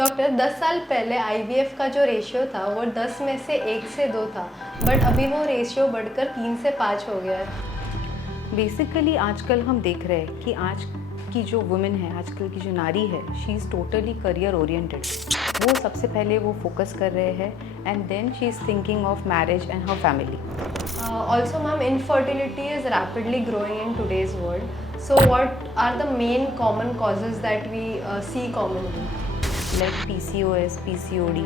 Doctor 10 साल पहले IVF का जो रेशियो था वो 10 में से 1 से 2 था, बट अभी वो रेशियो बढ़कर 3 से 5 हो गया है। बेसिकली आजकल हम देख रहे हैं कि आज की जो वुमेन है, आजकल की जो नारी है, she is totally career oriented. वो सबसे पहले वो फोकस कर रहे हैं and then she is thinking of marriage and her family. Also, ma'am, infertility is rapidly growing in today's world. So, what are the main common causes that we see commonly? Like PCOS, PCOD,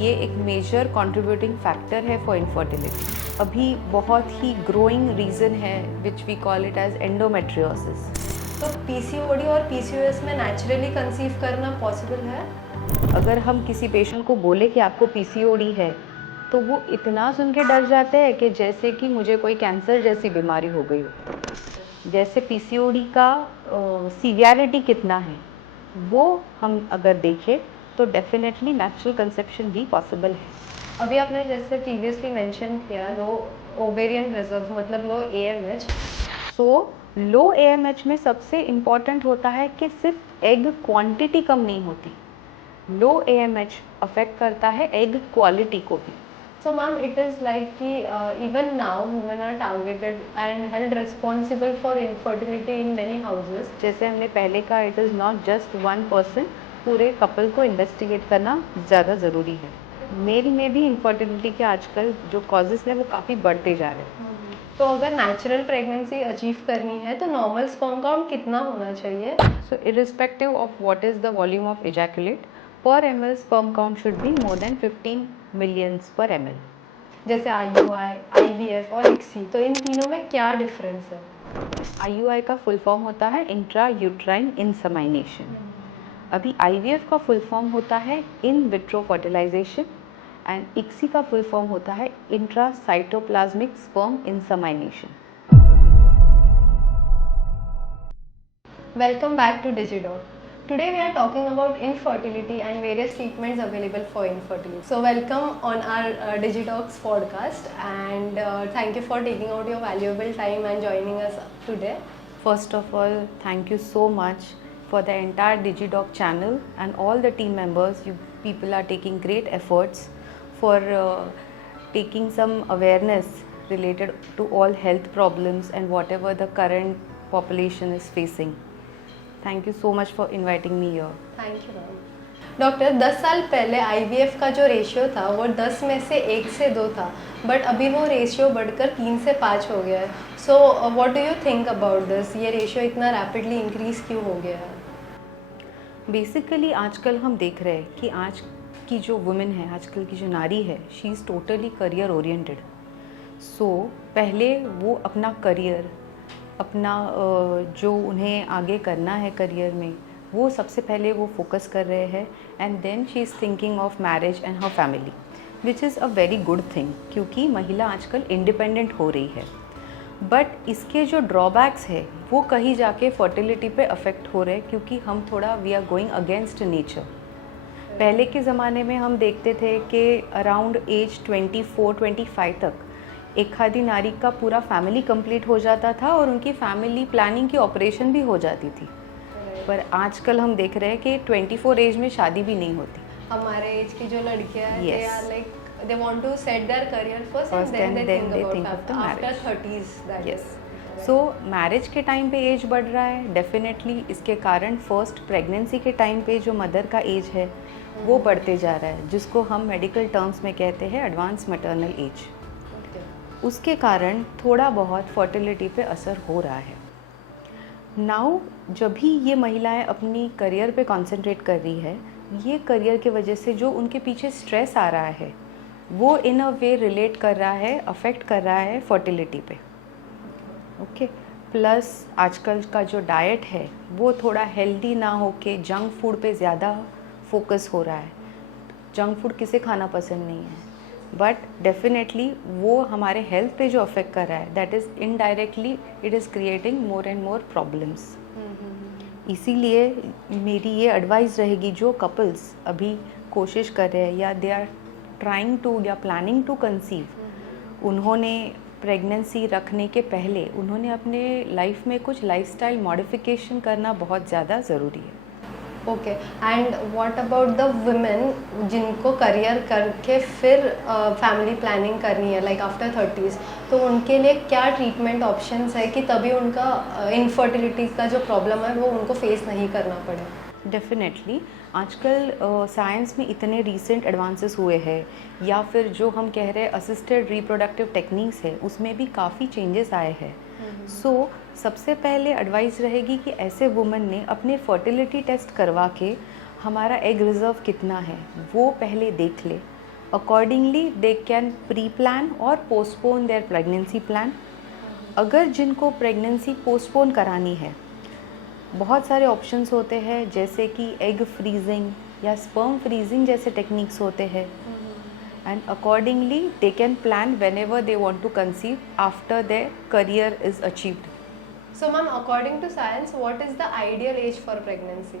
ये एक major contributing factor है for infertility. अभी बहुत ही growing reason है which we call it as endometriosis. तो PCOD और PCOS में नेचुरली कंसीव करना पॉसिबल है? अगर हम किसी पेशेंट को बोले कि आपको PCOD है तो वो इतना सुन के डर जाते हैं कि जैसे कि मुझे कोई कैंसर जैसी बीमारी हो गई हो। जैसे PCOD का सीवियरिटी कितना है वो हम अगर देखें तो डेफिनेटली नेचुरल कंसेप्शन भी पॉसिबल है। अभी आपने जैसे प्रीवियसली मेंशन किया लो ओवेरियन रिजर्व मतलब लो AMH। सो लो AMH में सबसे इम्पॉर्टेंट होता है कि सिर्फ एग क्वांटिटी कम नहीं होती, लो AMH अफेक्ट करता है एग क्वालिटी को भी। So, ma'am, it is like कि even now women are targeted and held responsible for infertility in many houses. जैसे हमने पहले कहा, it is not just one person, पूरे कपल को इन्वेस्टिगेट करना ज़्यादा ज़रूरी है। मेल में भी इनफर्टिलिटी के आजकल जो कॉजेज़ हैं वो काफ़ी बढ़ते जा रहे हैं। तो अगर नेचुरल प्रेगनेंसी अचीव करनी है तो नॉर्मल स्पर्म काउंट कितना होना चाहिए? So irrespective of what is the volume of ejaculate, per ml sperm count should be more than 15 millions per ml. जैसे IUI, IVF और ICSI, तो इन तीनों में क्या डिफरेंस है? IUI का फुल फॉर्म होता है इंट्रा यूट्राइन इंसेमाइनेशन। अभी IVF का फुल फॉर्म होता है in vitro fertilization and ICSI का फुल फॉर्म होता है intracytoplasmic sperm insemination. Welcome back to DigiDoc. Today we are talking about infertility and various treatments available for infertility. So welcome on our DigiDocs podcast and thank you for taking out your valuable time and joining us today. First of all, thank you so much for the entire DigiDoc channel and all the team members. You people are taking great efforts for taking some awareness related to all health problems and whatever the current population is facing. Thank you so much for inviting me here. Thank you, ma'am. Doctor 10 साल पहले IVF का जो ratio था वो 10 में से 1 से 2 था, बट अभी वो रेशियो बढ़कर 3 से 5 हो गया है। So what do you think about this? ये रेशियो इतना रैपिडली इंक्रीज क्यों हो गया है? बेसिकली आजकल हम देख रहे हैं कि आज की जो वुमेन है, आजकल की जो नारी है, she is totally career oriented. So पहले वो अपना करियर, अपना जो उन्हें आगे करना है करियर में, वो सबसे पहले वो फोकस कर रहे हैं and then she is thinking of marriage and her family, which is a very good thing, क्योंकि महिला आजकल इंडिपेंडेंट हो रही है। बट इसके जो ड्रॉबैक्स है वो कहीं जाके फर्टिलिटी पे अफेक्ट हो रहे हैं, क्योंकि हम थोड़ा we are going against nature. पहले के ज़माने में हम देखते थे कि अराउंड एज 24-25 तक एक आधी नारी का पूरा फैमिली कंप्लीट हो जाता था और उनकी फैमिली प्लानिंग की ऑपरेशन भी हो जाती थी। पर आजकल हम देख रहे हैं कि 24 एज में शादी भी नहीं होती। हमारे एज की जो लड़कियां हैं, Yes. they are like they want to set their career first and then they think about the after marriage. 30s that Yes. is. So marriage के टाइम पे एज बढ़ रहा है, डेफिनेटली इसके कारण फर्स्ट प्रेगनेंसी के टाइम पे जो मदर का एज है वो बढ़ते जा रहा है, जिसको हम मेडिकल टर्म्स में कहते हैं एडवांस मैटरनल एज। Okay. उसके कारण थोड़ा बहुत फर्टिलिटी पे असर हो रहा है। नाउ जब भी ये महिलाएं अपनी करियर पे कंसंट्रेट कर रही है, ये करियर की वजह से जो उनके पीछे स्ट्रेस आ रहा है वो इन अ वे रिलेट कर रहा है, अफेक्ट कर रहा है फर्टिलिटी पे। ओके, प्लस आजकल का जो डाइट है वो थोड़ा हेल्दी ना होके जंक फूड पे ज़्यादा फोकस हो रहा है। जंक फूड किसे खाना पसंद नहीं है, बट डेफिनेटली वो हमारे हेल्थ पे जो अफेक्ट कर रहा है, that is indirectly it is creating more and more problems. इसीलिए मेरी ये एडवाइस रहेगी, जो कपल्स अभी कोशिश कर रहे हैं या दे आर ट्राइंग टू या प्लानिंग टू कंसीव, उन्होंने प्रेगनेंसी रखने के पहले उन्होंने अपने लाइफ में कुछ लाइफस्टाइल मॉडिफिकेशन करना बहुत ज़्यादा ज़रूरी है। Okay, and what about the women जिनको करियर करके फिर फैमिली प्लानिंग करनी है लाइक आफ्टर 30s, तो उनके लिए क्या ट्रीटमेंट ऑप्शंस है कि तभी उनका इनफर्टिलिटी का जो प्रॉब्लम है वो उनको फेस नहीं करना पड़े? डेफिनेटली आजकल साइंस में इतने रिसेंट एडवांसेस हुए हैं, या फिर जो हम कह रहे हैं असिस्टेड रिप्रोडक्टिव टेक्निक्स है, उसमें भी काफ़ी चेंजेस आए हैं। सो सबसे पहले एडवाइस रहेगी कि ऐसे वुमेन ने अपने फर्टिलिटी टेस्ट करवा के हमारा एग रिजर्व कितना है वो पहले देख ले। Accordingly they can pre plan और पोस्टपोन देयर प्रेगनेंसी प्लान। अगर जिनको प्रेगनेंसी पोस्टपोन करानी है, बहुत सारे ऑप्शंस होते हैं, जैसे कि एग फ्रीजिंग या स्पर्म फ्रीजिंग जैसे टेक्निक्स होते हैं, and accordingly they can plan whenever they want to conceive after their career is achieved. So ma'am, according to science, what is the ideal age for pregnancy?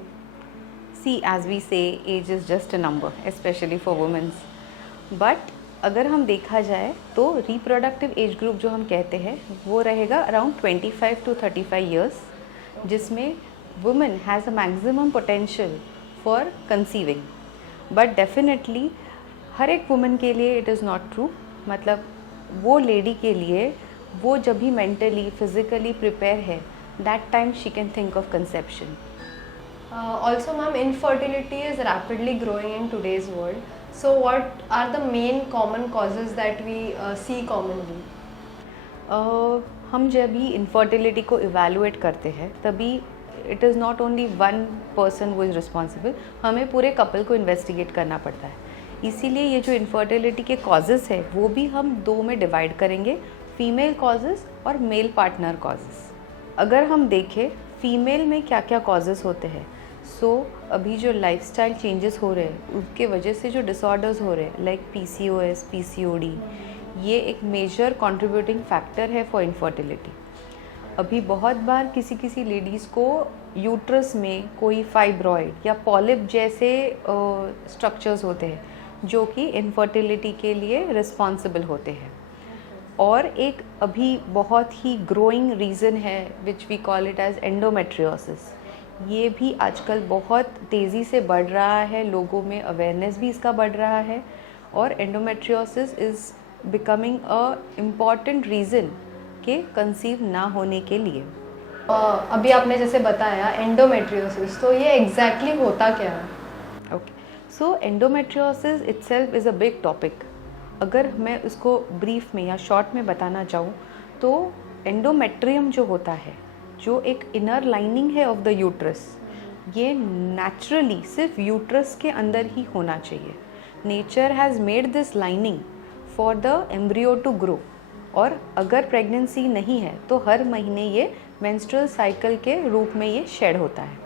See, as we say, age is just a number, especially for women. But अगर हम देखा जाए तो reproductive age group जो हम कहते हैं वो रहेगा अराउंड 25 to 35 years, जिसमें women has a maximum potential for conceiving. But definitely हर एक वुमेन के लिए इट इज़ नॉट ट्रू। मतलब वो लेडी के लिए वो जब भी मेंटली फिजिकली प्रिपेयर है, that time she can think of conception. Also ma'am, infertility is rapidly growing in today's world. So what are the main common causes that we see commonly? हम जब भी infertility को evaluate करते हैं तभी it is not only one person वो is responsible, हमें पूरे कपल को इन्वेस्टिगेट करना पड़ता है। इसीलिए ये जो इनफर्टिलिटी के कॉजेज़ है वो भी हम दो में डिवाइड करेंगे, फीमेल कॉजेज़ और मेल पार्टनर कॉजेज़। अगर हम देखें फीमेल में क्या क्या कॉजेज़ होते हैं, सो अभी जो लाइफस्टाइल चेंजेस हो रहे हैं उसके वजह से जो डिसऑर्डर्स हो रहे हैं लाइक PCOS, PCOD, ये एक मेजर कंट्रीब्यूटिंग फैक्टर है फॉर इनफर्टिलिटी। अभी बहुत बार किसी किसी लेडीज़ को यूट्रस में कोई फाइब्रॉइड या पॉलिप जैसे स्ट्रक्चर्स होते हैं जो कि इनफर्टिलिटी के लिए रिस्पॉन्सिबल होते हैं। और एक अभी बहुत ही ग्रोइंग रीज़न है which we call it as endometriosis. ये भी आजकल बहुत तेज़ी से बढ़ रहा है, लोगों में अवेयरनेस भी इसका बढ़ रहा है, और endometriosis is becoming a important reason के कंसीव ना होने के लिए। अभी आपने जैसे बताया एंडोमेट्रियोसिस, तो ये एग्जैक्टली होता क्या है? Okay, so endometriosis itself is a big topic. अगर मैं उसको ब्रीफ में या शॉर्ट में बताना चाहूँ तो एंडोमेट्रियम जो होता है, जो एक इनर लाइनिंग है ऑफ द यूट्रस, ये नेचुरली सिर्फ यूट्रस के अंदर ही होना चाहिए। Nature has made this lining for the embryo to grow, और अगर प्रेगनेंसी नहीं है तो हर महीने ये मेंस्ट्रुअल साइकिल के रूप में ये शेड होता है।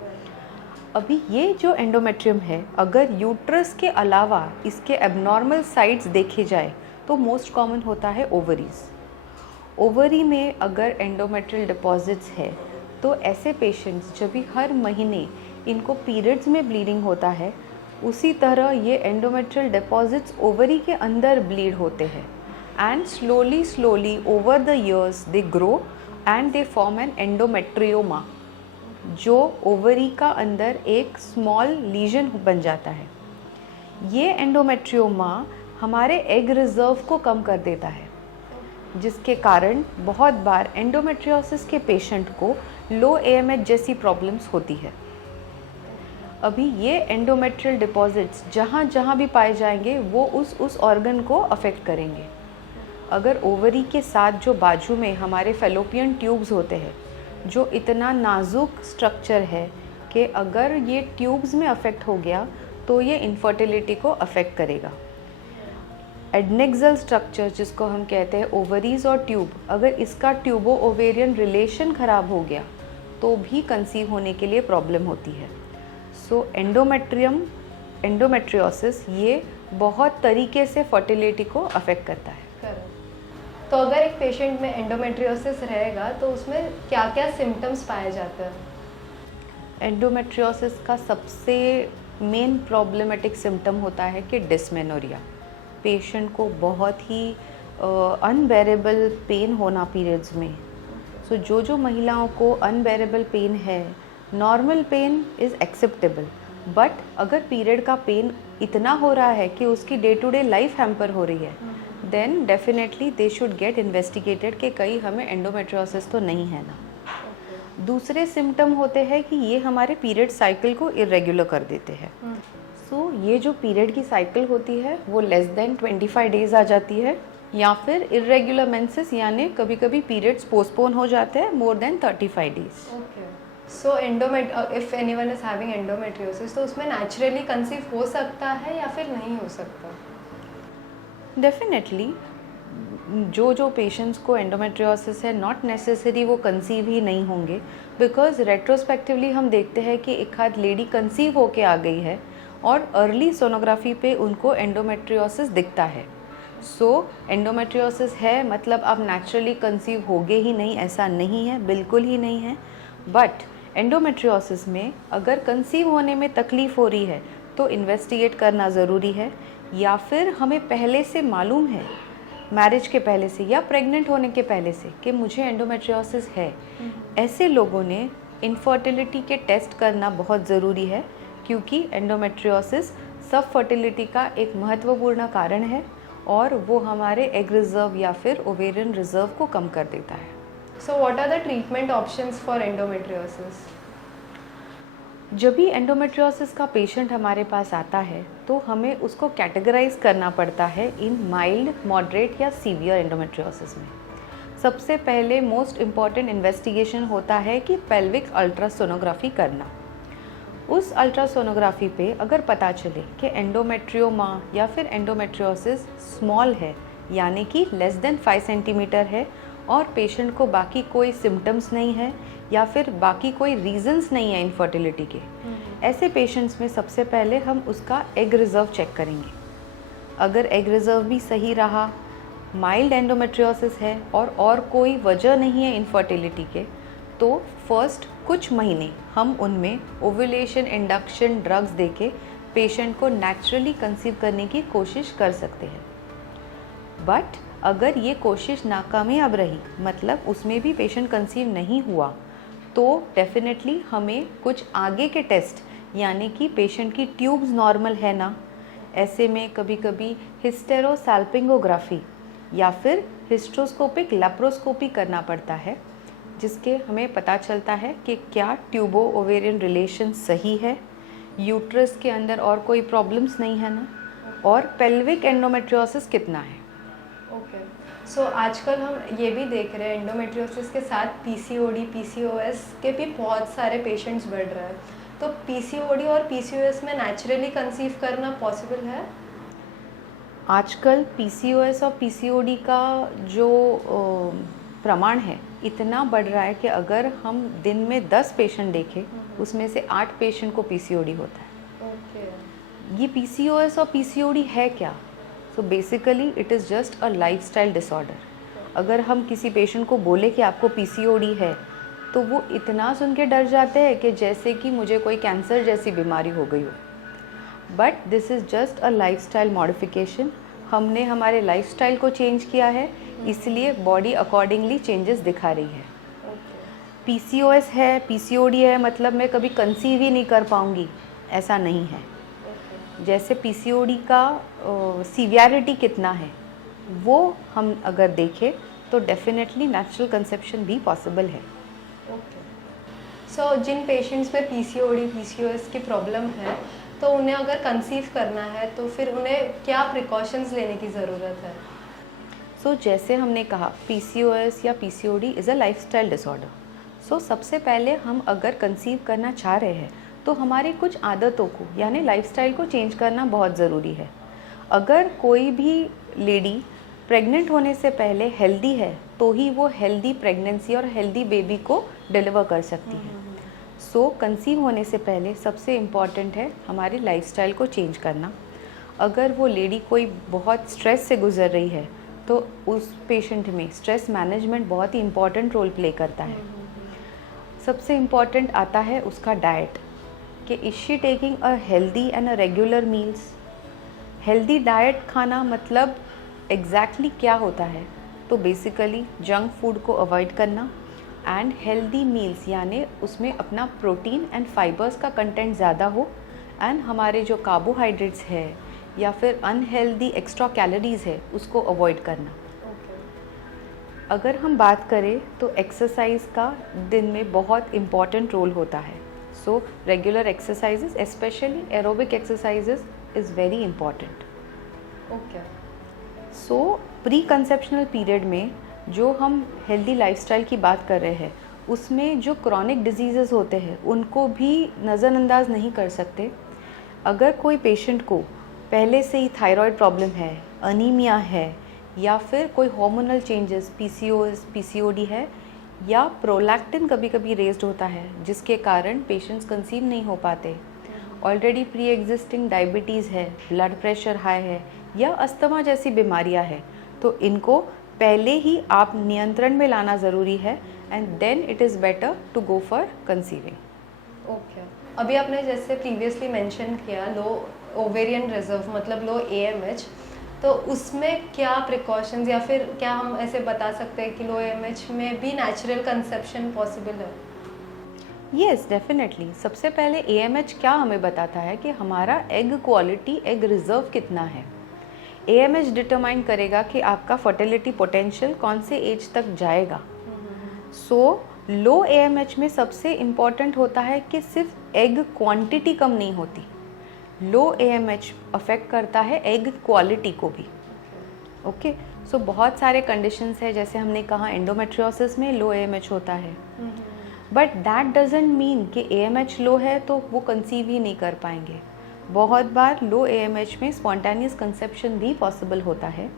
अभी ये जो एंडोमेट्रियम है, अगर यूट्रस के अलावा इसके एबनॉर्मल साइड्स देखे जाए तो मोस्ट कॉमन होता है ओवरीज। ओवरी में अगर एंडोमेट्रियल डिपॉजिट्स है तो ऐसे पेशेंट्स जब भी हर महीने इनको पीरियड्स में ब्लीडिंग होता है, उसी तरह ये एंडोमेट्रियल डिपॉजिट्स ओवरी के अंदर ब्लीड होते हैं, and slowly over the years they grow and they form an endometrioma, जो ओवरी का अंदर एक स्मॉल लीजन बन जाता है। ये एंडोमेट्रियोमा हमारे एग रिजर्व को कम कर देता है, जिसके कारण बहुत बार एंडोमेट्रियोसिस के पेशेंट को लो AMH जैसी प्रॉब्लम्स होती है। अभी ये एंडोमेट्रियल डिपॉजिट्स जहाँ जहाँ भी पाए जाएंगे वो उस ऑर्गन को अफेक्ट करेंगे। अगर ओवरी के साथ जो बाजू में हमारे फेलोपियन ट्यूब्स होते हैं, जो इतना नाजुक स्ट्रक्चर है कि अगर ये ट्यूब्स में अफेक्ट हो गया तो ये इनफर्टिलिटी को अफेक्ट करेगा। एडनेक्सल स्ट्रक्चर जिसको हम कहते हैं ओवरीज और ट्यूब, अगर इसका ट्यूबो ओवेरियन रिलेशन ख़राब हो गया तो भी कंसीव होने के लिए प्रॉब्लम होती है। सो एंडोमेट्रियोसिस ये बहुत तरीके से फर्टिलिटी को अफेक्ट करता है। तो अगर एक पेशेंट में एंडोमेट्रियोसिस रहेगा तो उसमें क्या क्या सिम्टम्स पाए जाते हैं? एंडोमेट्रियोसिस का सबसे मेन प्रॉब्लमेटिक सिम्टम होता है कि डिस्मेनोरिया। पेशेंट को बहुत ही अनबेरेबल पेन होना पीरियड्स में। सो जो महिलाओं को अनबेरेबल पेन है, normal pain is acceptable, but अगर पीरियड का पेन इतना हो रहा है कि उसकी day to day life hamper हो रही है, then definitely they should get investigated कि कहीं हमें एंडोमेट्रियोसिस तो नहीं है ना। दूसरे सिम्टम होते हैं कि ये हमारे पीरियड साइकिल को इरेगुलर कर देते हैं। सो ये जो पीरियड की साइकिल होती है वो लेस देन 25 डेज आ जाती है, या फिर इरेगुलर मेंसेस यानी कभी कभी पीरियड्स पोस्टपोन हो जाते हैं more than 35 days. Okay, so if anyone is having endometriosis तो उसमें नेचुरली कंसीव हो सकता है या फिर नहीं हो सकता? डेफिनेटली जो पेशेंट्स को एंडोमेट्रियोसिस है नॉट नेसेसरी वो कंसीव ही नहीं होंगे, बिकॉज रेट्रोस्पेक्टिवली हम देखते हैं कि एक आध लेडी कंसीव होके आ गई है और अर्ली सोनोग्राफी पे उनको एंडोमेट्रियोसिस दिखता है। सो एंडोमेट्रियोसिस है मतलब आप नेचुरली कंसीव होगे ही नहीं, ऐसा नहीं है, बिल्कुल ही नहीं है। बट एंडोमेट्रियोसिस में अगर कंसीव होने में तकलीफ़ हो रही है तो इन्वेस्टिगेट करना ज़रूरी है, या फिर हमें पहले से मालूम है मैरिज के पहले से या प्रेग्नेंट होने के पहले से कि मुझे एंडोमेट्रियोसिस है, ऐसे लोगों ने इनफर्टिलिटी के टेस्ट करना बहुत ज़रूरी है, क्योंकि एंडोमेट्रियोसिस सब फर्टिलिटी का एक महत्वपूर्ण कारण है और वो हमारे एग रिजर्व या फिर ओवेरियन रिजर्व को कम कर देता है। So what are the treatment options for endometriosis? जब भी एंडोमेट्रियोसिस का पेशेंट हमारे पास आता है तो हमें उसको कैटेगराइज करना पड़ता है इन माइल्ड, मॉडरेट या सीवियर एंडोमेट्रियोसिस में। सबसे पहले मोस्ट इम्पॉर्टेंट इन्वेस्टिगेशन होता है कि पेल्विक अल्ट्रासोनोग्राफी करना। उस अल्ट्रासोनोग्राफी पे अगर पता चले कि एंडोमेट्रियोमा या फिर एंडोमेट्रियोसिस स्मॉल है यानी कि लेस देन 5 सेंटीमीटर है और पेशेंट को बाकी कोई सिम्टम्स नहीं है या फिर बाकी कोई रीजंस नहीं है इनफर्टिलिटी के, ऐसे पेशेंट्स में सबसे पहले हम उसका एग रिजर्व चेक करेंगे। अगर एग रिजर्व भी सही रहा, माइल्ड एंडोमेट्रियोसिस है और कोई वजह नहीं है इनफर्टिलिटी के, तो फर्स्ट कुछ महीने हम उनमें ओव्यूलेशन इंडक्शन ड्रग्स देके पेशेंट को नेचुरली कंसीव करने की कोशिश कर सकते हैं। बट अगर ये कोशिश नाकामयाब रही, मतलब उसमें भी पेशेंट कंसीव नहीं हुआ, तो डेफिनेटली हमें कुछ आगे के टेस्ट यानी कि पेशेंट की ट्यूब्स नॉर्मल है ना, ऐसे में कभी कभी हिस्टेरोसाल्पिंगोग्राफी या फिर हिस्ट्रोस्कोपिक लेप्रोस्कोपी करना पड़ता है, जिसके हमें पता चलता है कि क्या ट्यूबो ओवेरियन रिलेशन सही है, यूट्रस के अंदर और कोई प्रॉब्लम्स नहीं है ना, और पेल्विक एंडोमेट्रियोसिस कितना है। ओके, सो आजकल हम ये भी देख रहे हैं एंडोमेट्रियोसिस के साथ पीसीओडी, पीसीओएस के भी बहुत सारे पेशेंट्स बढ़ रहे हैं, तो पीसीओडी और पीसीओएस में नेचुरली कंसीव करना पॉसिबल है? आजकल पीसीओएस और पीसीओडी का जो प्रमाण है इतना बढ़ रहा है कि अगर हम दिन में 10 पेशेंट देखें उसमें से 8 पेशेंट को पीसीओडी होता है। ओके, ये पीसीओएस और पीसीओडी है क्या? So basically it is just a lifestyle disorder. अगर हम किसी पेशेंट को बोले कि आपको पीसीओडी है तो वो इतना सुन के डर जाते हैं कि जैसे कि मुझे कोई कैंसर जैसी बीमारी हो गई हो। But this is just a lifestyle modification. हमने हमारे लाइफस्टाइल को चेंज किया है, इसलिए बॉडी अकॉर्डिंगली चेंजेस दिखा रही है। पीसीओएस है, पीसीओडी है मतलब मैं कभी कंसीव ही नहीं कर पाऊंगी, ऐसा नहीं है। जैसे पीसीओडी का सीवियरिटी कितना है वो हम अगर देखें तो डेफिनेटली नेचुरल कंसेप्शन भी पॉसिबल है। सो जिन पेशेंट्स में पीसीओडी, पीसीओएस की प्रॉब्लम है तो उन्हें अगर कंसीव करना है तो फिर उन्हें क्या प्रिकॉशंस लेने की ज़रूरत है? सो जैसे हमने कहा पीसीओएस या PCOD is a lifestyle disorder. So सबसे पहले हम अगर कंसीव करना चाह रहे हैं तो हमारी कुछ आदतों को यानी लाइफस्टाइल को चेंज करना बहुत ज़रूरी है। अगर कोई भी लेडी प्रेग्नेंट होने से पहले हेल्दी है तो ही वो हेल्दी प्रेगनेंसी और हेल्दी बेबी को डिलीवर कर सकती है। सो कंसीव होने से पहले सबसे इम्पॉर्टेंट है हमारी लाइफस्टाइल को चेंज करना। अगर वो लेडी कोई बहुत स्ट्रेस से गुजर रही है तो उस पेशेंट में स्ट्रेस मैनेजमेंट बहुत ही इम्पॉर्टेंट रोल प्ले करता है। सबसे इम्पॉर्टेंट आता है उसका डाइट, कि is she taking a healthy and a regular meals. Healthy diet खाना मतलब एग्जैक्टली क्या होता है, तो बेसिकली जंक फूड को अवॉइड करना एंड हेल्दी मील्स यानी उसमें अपना प्रोटीन एंड फाइबर्स का कंटेंट ज़्यादा हो एंड हमारे जो कार्बोहाइड्रेट्स है या फिर अनहेल्दी एक्स्ट्रा कैलोरीज है उसको अवॉइड करना। अगर हम बात करें तो एक्सरसाइज का दिन में बहुत इम्पॉर्टेंट रोल होता है। So regular exercises specially aerobic exercises is very important. Okay. So pre conceptional period में जो हम हेल्दी लाइफस्टाइल की बात कर रहे हैं उसमें जो क्रॉनिक डिजीज़ेस होते हैं उनको भी नज़रअंदाज नहीं कर सकते। अगर कोई पेशेंट को पहले से ही थायराइड प्रॉब्लम है, अनीमिया है या फिर कोई हार्मोनल चेंजेस पीसीओएस पीसीओडी है या प्रोलैक्टिन कभी कभी रेज्ड होता है जिसके कारण पेशेंट्स कंसीव नहीं हो पाते, ऑलरेडी प्री एग्जिस्टिंग डायबिटीज़ है, ब्लड प्रेशर हाई है या अस्थमा जैसी बीमारियां हैं, तो इनको पहले ही आप नियंत्रण में लाना ज़रूरी है and then it is better to go for conceiving. Okay. अभी आपने जैसे प्रीवियसली मेंशन किया लो ओवेरियन रिजर्व मतलब लो एएमएच, तो उसमें क्या प्रिकॉशंस या फिर क्या हम ऐसे बता सकते हैं कि लो एएमएच में भी नेचुरल कंसेप्शन पॉसिबल है? Yes definitely. सबसे पहले एएमएच क्या हमें बताता है कि हमारा एग क्वालिटी, एग रिजर्व कितना है। एएमएच डिटरमाइन करेगा कि आपका फर्टिलिटी पोटेंशियल कौन से एज तक जाएगा। सो लो एएमएच में सबसे इम्पॉर्टेंट होता है कि सिर्फ एग क्वांटिटी कम नहीं होती, लो एएमएच अफेक्ट करता है एग क्वालिटी को भी। ओके। सो बहुत सारे कंडीशंस है, जैसे हमने कहा एंडोमेट्रियोसिस में लो एएमएच होता है, बट दैट डजंट मीन कि एएमएच लो है तो वो कंसीव ही नहीं कर पाएंगे। बहुत बार लो एएमएच में स्पॉन्टेनियस कंसेप्शन भी पॉसिबल होता है,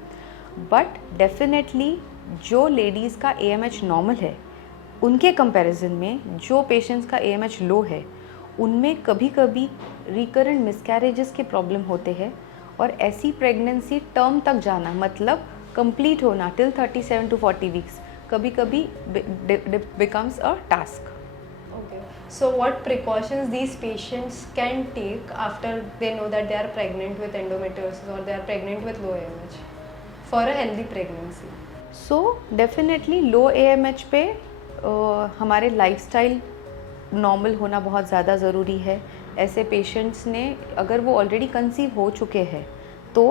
बट डेफिनेटली जो लेडीज़ का एएमएच नॉर्मल है उनके कंपैरिजन में जो पेशेंट्स का एएमएच लो है उनमें कभी कभी रिकरेंट मिसकैरेजेस के प्रॉब्लम होते हैं और ऐसी प्रेगनेंसी टर्म तक जाना मतलब कंप्लीट होना टिल 37 to 40 वीक्स कभी कभी becomes a task. Okay. So what precautions these patients can take after they know that they are pregnant with endometriosis or they are pregnant with low AMH for a healthy pregnancy? So definitely low AMH पे हमारे lifestyle normal होना बहुत ज़्यादा ज़रूरी है। ऐसे patients ने अगर वो ऑलरेडी कंसीव हो चुके हैं तो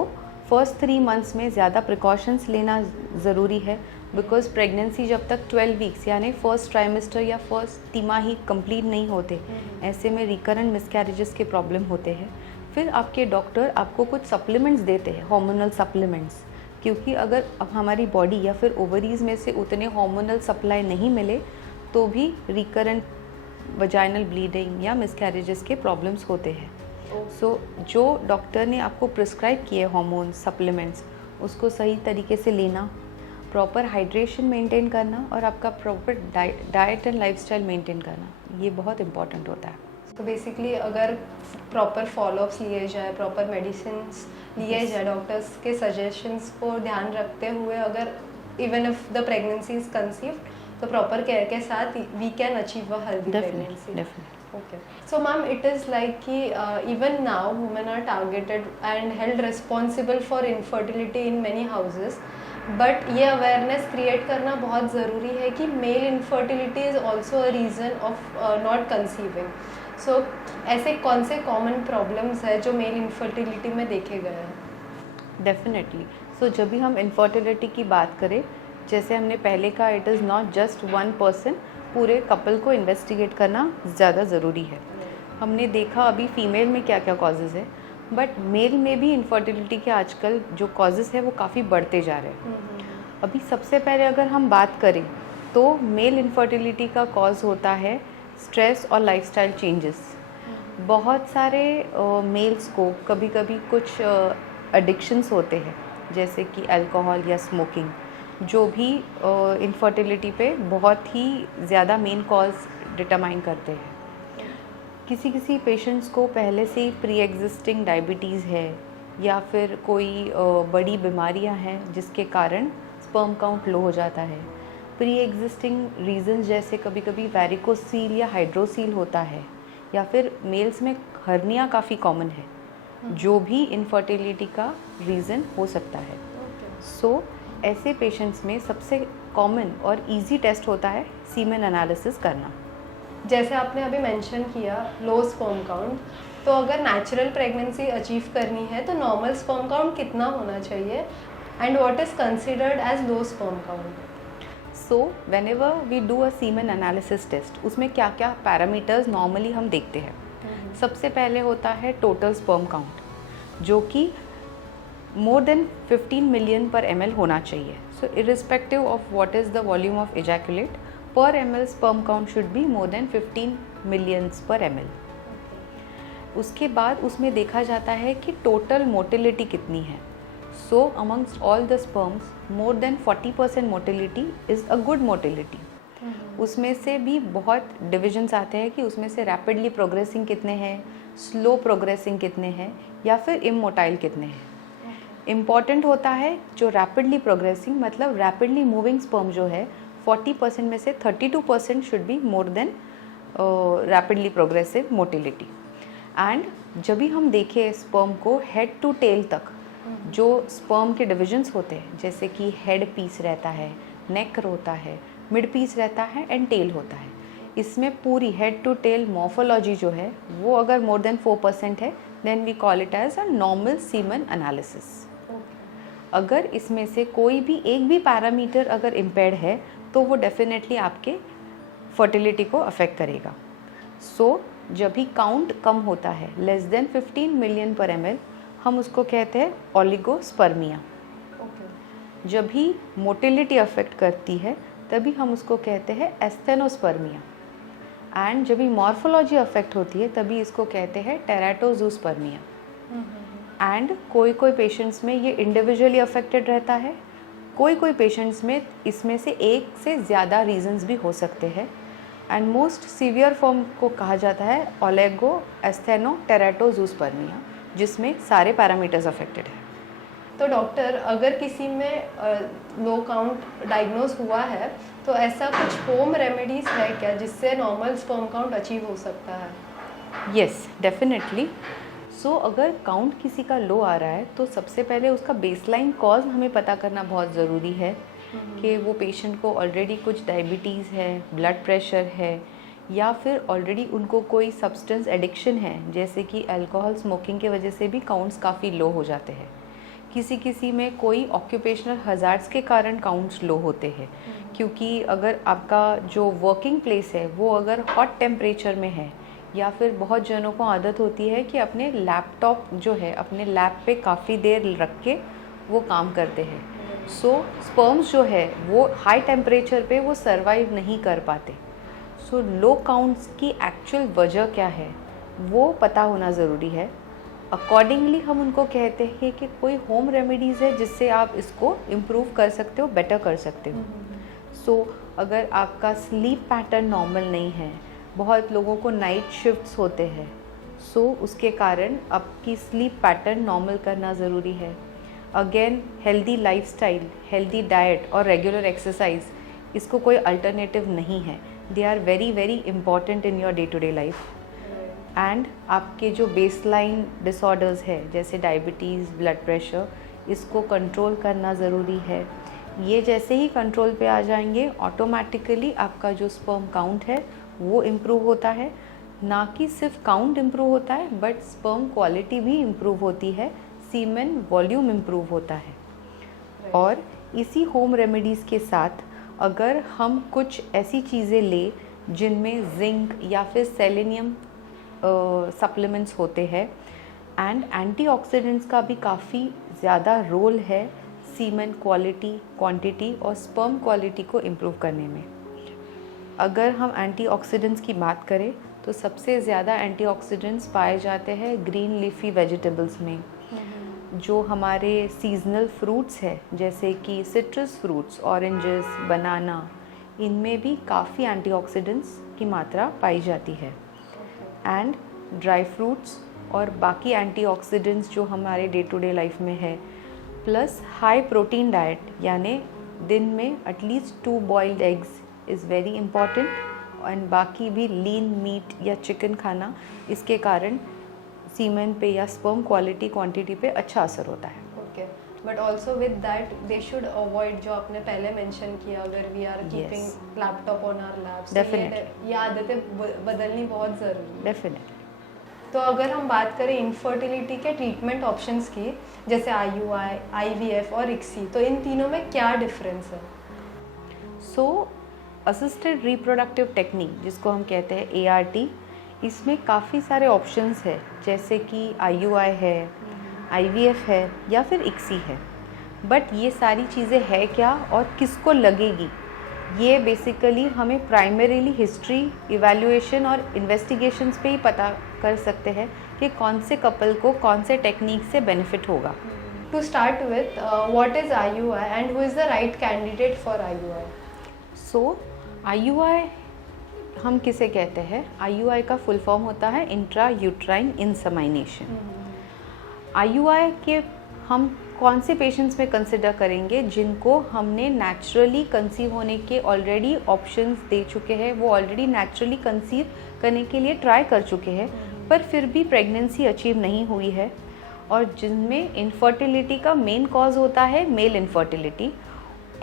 फर्स्ट 3 मंथ्स में ज़्यादा प्रिकॉशंस लेना ज़रूरी है, बिकॉज प्रेगनेंसी जब तक 12 वीक्स यानी फर्स्ट ट्राइमेस्टर या फर्स्ट तिमाही कंप्लीट नहीं होते, ऐसे में रिकरेंट मिसकैरेजेस के प्रॉब्लम होते हैं। फिर आपके डॉक्टर आपको कुछ सप्लीमेंट्स देते हैं, हार्मोनल सप्लीमेंट्स, क्योंकि अगर अब हमारी बॉडी या फिर ओवरीज में से उतने हार्मोनल सप्लाई नहीं मिले तो भी रिकरेंट वजाइनल ब्लीडिंग या मिसकैरेजेस के प्रॉब्लम्स होते हैं। सो जो डॉक्टर ने आपको प्रिस्क्राइब किए हार्मोन सप्लीमेंट्स उसको सही तरीके से लेना, प्रॉपर हाइड्रेशन मेंटेन करना और आपका proper diet and lifestyle maintain करना, ये बहुत इंपॉर्टेंट होता है। तो बेसिकली अगर प्रॉपर फॉलोअप्स लिए जाए, प्रॉपर मेडिसिन्स लिए जाए, डॉक्टर्स के सजेशंस को ध्यान रखते हुए अगर even if the pregnancy is conceived तो प्रॉपर केयर के साथ we can achieve a healthy pregnancy. Okay. So ma'am, it is like कि even now women are targeted and held responsible for infertility in many houses, but ये awareness create करना बहुत ज़रूरी है कि male infertility is also a reason of not conceiving. So ऐसे कौन से common problems है जो male infertility में देखे गए हैं? डेफिनेटली। सो जब भी हम इनफर्टिलिटी की बात करें, जैसे हमने पहले कहा, it is not just one person, पूरे कपल को इन्वेस्टिगेट करना ज़्यादा ज़रूरी है। हमने देखा अभी फीमेल में क्या क्या कॉजेज़ है, बट मेल में भी इनफर्टिलिटी के आजकल जो कॉजेज़ है वो काफ़ी बढ़ते जा रहे हैं। अभी सबसे पहले अगर हम बात करें तो मेल इनफर्टिलिटी का कॉज होता है स्ट्रेस और लाइफस्टाइल चेंजेस। बहुत सारे मेल्स को कभी कभी कुछ एडिक्शंस होते हैं, जैसे कि अल्कोहल या स्मोकिंग, जो भी इनफर्टिलिटी पे बहुत ही ज़्यादा मेन कॉज डिटरमाइन करते हैं। किसी किसी पेशेंट्स को पहले से ही प्री एग्जिस्टिंग डायबिटीज़ है या फिर कोई बड़ी बीमारियां हैं जिसके कारण स्पर्म काउंट लो हो जाता है। प्री एग्जिस्टिंग रीजंस जैसे कभी कभी वैरिकोसील या हाइड्रोसील होता है, या फिर मेल्स में हर्निया काफ़ी कॉमन है जो भी इनफर्टिलिटी का रीज़न हो सकता है। सो ऐसे पेशेंट्स में सबसे कॉमन और इजी टेस्ट होता है सीमेन एनालिसिस करना। जैसे आपने अभी मेंशन किया लो स्पर्म काउंट, तो अगर नेचुरल प्रेगनेंसी अचीव करनी है तो नॉर्मल स्पर्म काउंट कितना होना चाहिए and what is considered as low sperm count? So whenever we do a semen analysis test, उसमें क्या क्या पैरामीटर्स नॉर्मली हम देखते हैं। सबसे पहले होता है टोटल स्पर्म काउंट, जो कि more than 15 million per ml होना चाहिए। So irrespective of what is the volume of ejaculate, per ml sperm count should be more than 15 millions per ml। उसके बाद उसमें देखा जाता है कि टोटल मोटिलिटी कितनी है। So amongst all the sperms more than 40% motility is a good motility. उसमें से भी बहुत डिविजन्स आते हैं कि उसमें से रैपिडली प्रोग्रेसिंग कितने हैं, स्लो प्रोग्रेसिंग कितने हैं, या फिर इमोटाइल कितने हैं। इम्पॉर्टेंट होता है जो रैपिडली प्रोग्रेसिंग, मतलब रैपिडली मूविंग स्पर्म जो है 40% में से 32% should be more then rapidly progressive motility. And जब भी हम देखें स्पर्म को हेड टू टेल तक, जो स्पर्म के डिविजन्स होते हैं, जैसे कि हेड पीस रहता है, नेक होता है, मिड पीस रहता है एंड टेल होता है, इसमें पूरी हेड टू टेल मॉर्फोलॉजी जो है वो अगर मोर देन 4% है, then we call it as a normal semen analysis. अगर इसमें से कोई भी एक भी पैरामीटर अगर इम्पेयर्ड है तो वो डेफिनेटली आपके फर्टिलिटी को अफेक्ट करेगा। सो जब भी काउंट कम होता है, less than 15 million per ml, हम उसको कहते हैं ओलिगोस्पर्मिया। जब भी मोटिलिटी अफेक्ट करती है तभी हम उसको कहते हैं एस्थेनोस्पर्मिया। एंड जब भी मॉर्फोलॉजी अफेक्ट होती है तभी इसको कहते हैं टेराटोजूस्पर्मिया। एंड कोई कोई पेशेंट्स में ये इंडिविजुअली अफेक्टेड रहता है, कोई कोई पेशेंट्स में इसमें से एक से ज़्यादा रीजंस भी हो सकते हैं। एंड मोस्ट सीवियर फॉर्म को कहा जाता है ओलेगो एस्थेनो टेराटोजूस्पर्मिया, जिसमें सारे पैरामीटर्स अफेक्टेड है। तो डॉक्टर, अगर किसी में लो काउंट डायग्नोज हुआ है तो ऐसा कुछ होम रेमेडीज है क्या जिससे नॉर्मल स्पर्म काउंट अचीव हो सकता है? Yes, definitely. सो अगर काउंट किसी का लो आ रहा है तो सबसे पहले उसका बेसलाइन कॉज हमें पता करना बहुत ज़रूरी है कि वो पेशेंट को ऑलरेडी कुछ डायबिटीज़ है, ब्लड प्रेशर है, या फिर ऑलरेडी उनको कोई सब्सटेंस एडिक्शन है, जैसे कि अल्कोहल स्मोकिंग की वजह से भी काउंट्स काफ़ी लो हो जाते हैं। किसी किसी में कोई ऑक्यूपेशनल हज़ार्ड्स के कारण काउंट्स लो होते हैं, क्योंकि अगर आपका जो वर्किंग प्लेस है वो अगर हॉट टेम्परेचर में है, या फिर बहुत जनों को आदत होती है कि अपने लैपटॉप जो है अपने लैप पे काफ़ी देर रख के वो काम करते हैं। सो स्पर्म्स जो है वो हाई टेम्परेचर पे वो सर्वाइव नहीं कर पाते। सो लो काउंट्स की एक्चुअल वजह क्या है वो पता होना ज़रूरी है। अकॉर्डिंगली हम उनको कहते हैं कि कोई होम रेमेडीज़ है जिससे आप इसको इम्प्रूव कर सकते हो, बेटर कर सकते हो। सो अगर आपका स्लीप पैटर्न नॉर्मल नहीं है, बहुत लोगों को नाइट शिफ्ट्स होते हैं, सो उसके कारण आपकी स्लीप पैटर्न नॉर्मल करना ज़रूरी है। Again healthy lifestyle, healthy diet और रेगुलर एक्सरसाइज, इसको कोई अल्टरनेटिव नहीं है। They are very very important in your day to day life. And आपके जो बेसलाइन डिसऑर्डर्स है जैसे डायबिटीज़, ब्लड प्रेशर, इसको कंट्रोल करना ज़रूरी है। ये जैसे ही कंट्रोल पे आ जाएंगे ऑटोमेटिकली आपका जो स्पर्म काउंट है वो इम्प्रूव होता है। ना कि सिर्फ काउंट इम्प्रूव होता है बट स्पर्म क्वालिटी भी इम्प्रूव होती है, सीमेन वॉल्यूम इम्प्रूव होता है। और इसी होम रेमेडीज़ के साथ अगर हम कुछ ऐसी चीज़ें लें जिनमें जिंक या फिर सेलेनियम सप्लीमेंट्स होते हैं, एंड एंटीऑक्सीडेंट्स का भी काफ़ी ज़्यादा रोल है सीमेन क्वालिटी, क्वांटिटी और स्पर्म क्वालिटी को इम्प्रूव करने में। अगर हम एंटीऑक्सीडेंट्स की बात करें तो सबसे ज़्यादा एंटीऑक्सीडेंट्स पाए जाते हैं ग्रीन लीफी वेजिटेबल्स में। जो हमारे सीजनल फ्रूट्स है जैसे कि सिट्रस फ्रूट्स, ऑरेंजेस, बनाना, इनमें भी काफ़ी एंटीऑक्सीडेंट्स की मात्रा पाई जाती है। एंड ड्राई फ्रूट्स और बाकी एंटीऑक्सीडेंट्स जो हमारे डे टू डे लाइफ में है, प्लस हाई प्रोटीन डाइट, यानी दिन में at least 2 boiled eggs is very important. And बाकी भी लीन मीट या चिकन खाना, इसके कारण सीमेन पे या स्पर्म क्वालिटी क्वांटिटी पे अच्छा असर होता है। Okay, but also with that they should avoid, जो आपने पहले मेंशन किया, अगर we are keeping laptop on our laps, definitely ये आदतें बदलनी बहुत ज़रूरी है। डेफिनेटली। तो अगर हम बात करें इनफर्टिलिटी के ट्रीटमेंट ऑप्शंस की, जैसे IUI, IVF और ICSI, तो इन तीनों में क्या डिफरेंस है? सो असिस्टेड रिप्रोडक्टिव टेक्निक, जिसको हम कहते हैं ART, इसमें काफ़ी सारे ऑप्शंस है, जैसे कि IUI है, IVF है या फिर ICSI है। बट ये सारी चीज़ें है क्या और किसको लगेगी, ये बेसिकली हमें प्राइमरीली हिस्ट्री, इवैल्यूएशन और इन्वेस्टिगेशंस पे ही पता कर सकते हैं कि कौन से कपल को कौन से टेक्निक से बेनिफिट होगा। To start with, what is IUI and who is the right candidate for IUI? So IUI हम किसे कहते हैं? IUI का फुल फॉर्म होता है इंट्रा यूट्राइन इंसेमिनेशन। IUI के हम कौन से पेशेंट्स में कंसिडर करेंगे? जिनको हमने नेचुरली कंसीव होने के ऑलरेडी ऑप्शंस दे चुके हैं, वो ऑलरेडी नेचुरली कंसीव करने के लिए ट्राई कर चुके हैं, पर फिर भी प्रेगनेंसी अचीव नहीं हुई है, और जिनमें इनफर्टिलिटी का मेन कॉज होता है मेल इनफर्टिलिटी।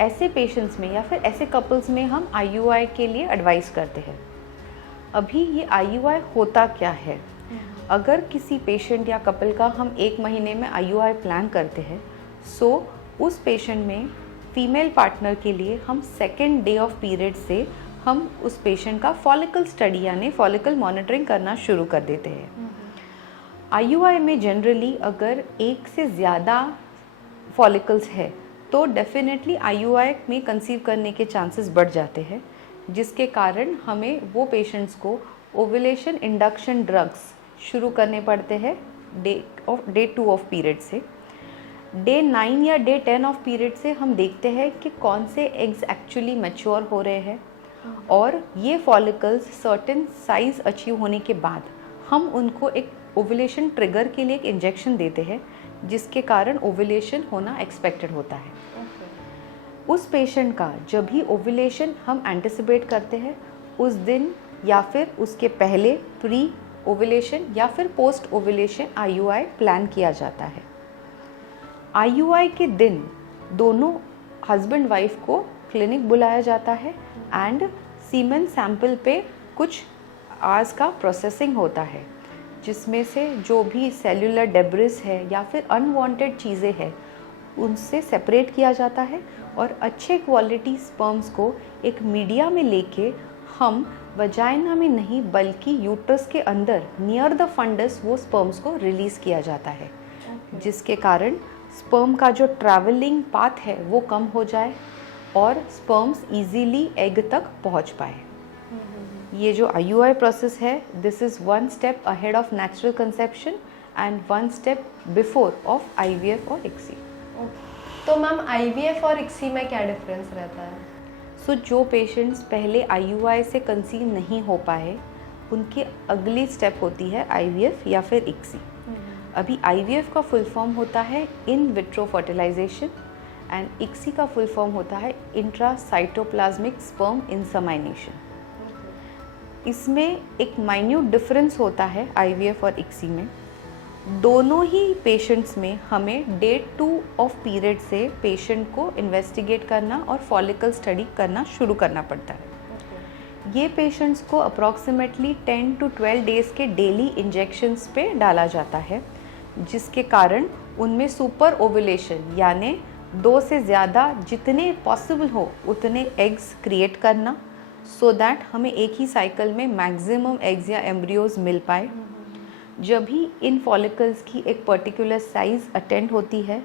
ऐसे पेशेंट्स में या फिर ऐसे कपल्स में हम IUI के लिए एडवाइस करते हैं। अभी ये IUI होता क्या है? अगर किसी पेशेंट या कपल का हम 1 महीने में IUI प्लान करते हैं, सो उस पेशेंट में फीमेल पार्टनर के लिए हम सेकेंड डे ऑफ पीरियड से हम उस पेशेंट का फॉलिकल स्टडी यानी फॉलिकल मॉनिटरिंग करना शुरू कर देते हैं। IUI में जनरली अगर 1 से ज़्यादा फॉलिकल्स है तो डेफिनेटली IUI में कंसीव करने के चांसेस बढ़ जाते हैं, जिसके कारण हमें वो पेशेंट्स को ओव्यूलेशन इंडक्शन ड्रग्स शुरू करने पड़ते हैं डे 2 ऑफ पीरियड से। डे 9 या डे 10 ऑफ पीरियड से हम देखते हैं कि कौन से एग्स एक्चुअली मैच्योर हो रहे हैं, और ये फॉलिकल्स सर्टेन साइज अचीव होने के बाद हम उनको एक ओव्यूलेशन ट्रिगर के लिए एक इंजेक्शन देते हैं, जिसके कारण ओव्यूलेशन होना एक्सपेक्टेड होता है। उस पेशेंट का जब भी ओव्यूलेशन हम एंटिसिपेट करते हैं, उस दिन या फिर उसके पहले प्री ओव्यूलेशन या फिर पोस्ट ओव्यूलेशन IUI प्लान किया जाता है। IUI के दिन दोनों हस्बैंड वाइफ को क्लिनिक बुलाया जाता है एंड सीमेन सैंपल पे कुछ आवर्स का प्रोसेसिंग होता है, जिसमें से जो भी सेल्यूलर डेब्रिस है या फिर अनवांटेड चीज़ें हैं उनसे सेपरेट किया जाता है, और अच्छे क्वालिटी स्पर्म्स को एक मीडिया में लेके हम वजाइना में नहीं बल्कि यूट्रस के अंदर नियर द फंडस वो स्पर्म्स को रिलीज़ किया जाता है, जिसके कारण स्पर्म का जो ट्रैवलिंग पाथ है वो कम हो जाए और स्पर्म्स इजीली एग तक पहुंच पाए। ये जो IUI प्रोसेस है, this is 1 step ahead of natural conception and 1 step before of IVF और ICSI। तो मैम IVF और ICSI में क्या डिफरेंस रहता है? सो जो पेशेंट्स पहले IUI से कंसीव नहीं हो पाए, उनकी अगली स्टेप होती है IVF या फिर ICSI। अभी IVF का फुल फॉर्म होता है in vitro fertilization and ICSI का फुल फॉर्म होता है इंट्रासाइटोप्लाज्मिक स्पर्म इंसेमिनेशन। इसमें एक माइन्यूट डिफरेंस होता है IVF और ICSI में। दोनों ही पेशेंट्स में हमें डे 2 ऑफ पीरियड से पेशेंट को इन्वेस्टिगेट करना और फॉलिकल स्टडी करना शुरू करना पड़ता है। ये पेशेंट्स को अप्रॉक्सीमेटली 10 to 12 डेज़ के डेली इंजेक्शंस पे डाला जाता है, जिसके कारण उनमें सुपर ओव्यूलेशन यानी 2 से ज़्यादा जितने पॉसिबल हो उतने एग्स क्रिएट करना, सो दैट हमें एक ही साइकिल में मैक्सिमम एग्स या एम्ब्रियोज मिल पाए। जब भी इन फॉलिकल्स की एक पर्टिकुलर साइज़ अटेंड होती है,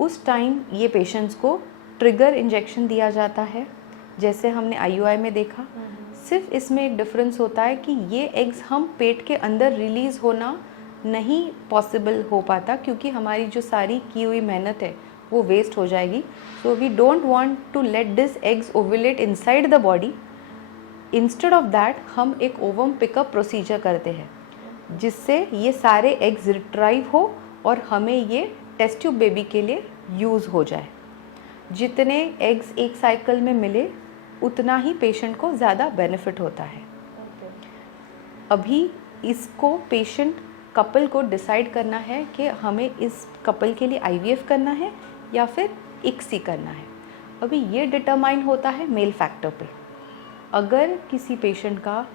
उस टाइम ये पेशेंट्स को ट्रिगर इंजेक्शन दिया जाता है, जैसे हमने IUI में देखा। सिर्फ इसमें एक डिफरेंस होता है कि ये एग्स हम पेट के अंदर रिलीज़ होना नहीं पॉसिबल हो पाता, क्योंकि हमारी जो सारी की हुई मेहनत है वो वेस्ट हो जाएगी। So we don't want to let this eggs ovulate inside the body. Instead of that हम एक ओवम पिकअप प्रोसीजर करते हैं, जिससे ये सारे एग्स रिट्राइव हो और हमें ये टेस्ट ट्यूब बेबी के लिए यूज़ हो जाए। जितने एग्स एक साइकिल में मिले उतना ही पेशेंट को ज़्यादा बेनिफिट होता है। अभी इसको पेशेंट कपल को डिसाइड करना है कि हमें इस कपल के लिए IVF करना है या फिर ICSI करना है। अभी ये डिटरमाइन होता है मेल फैक्टर पे। अगर किसी पेशेंट का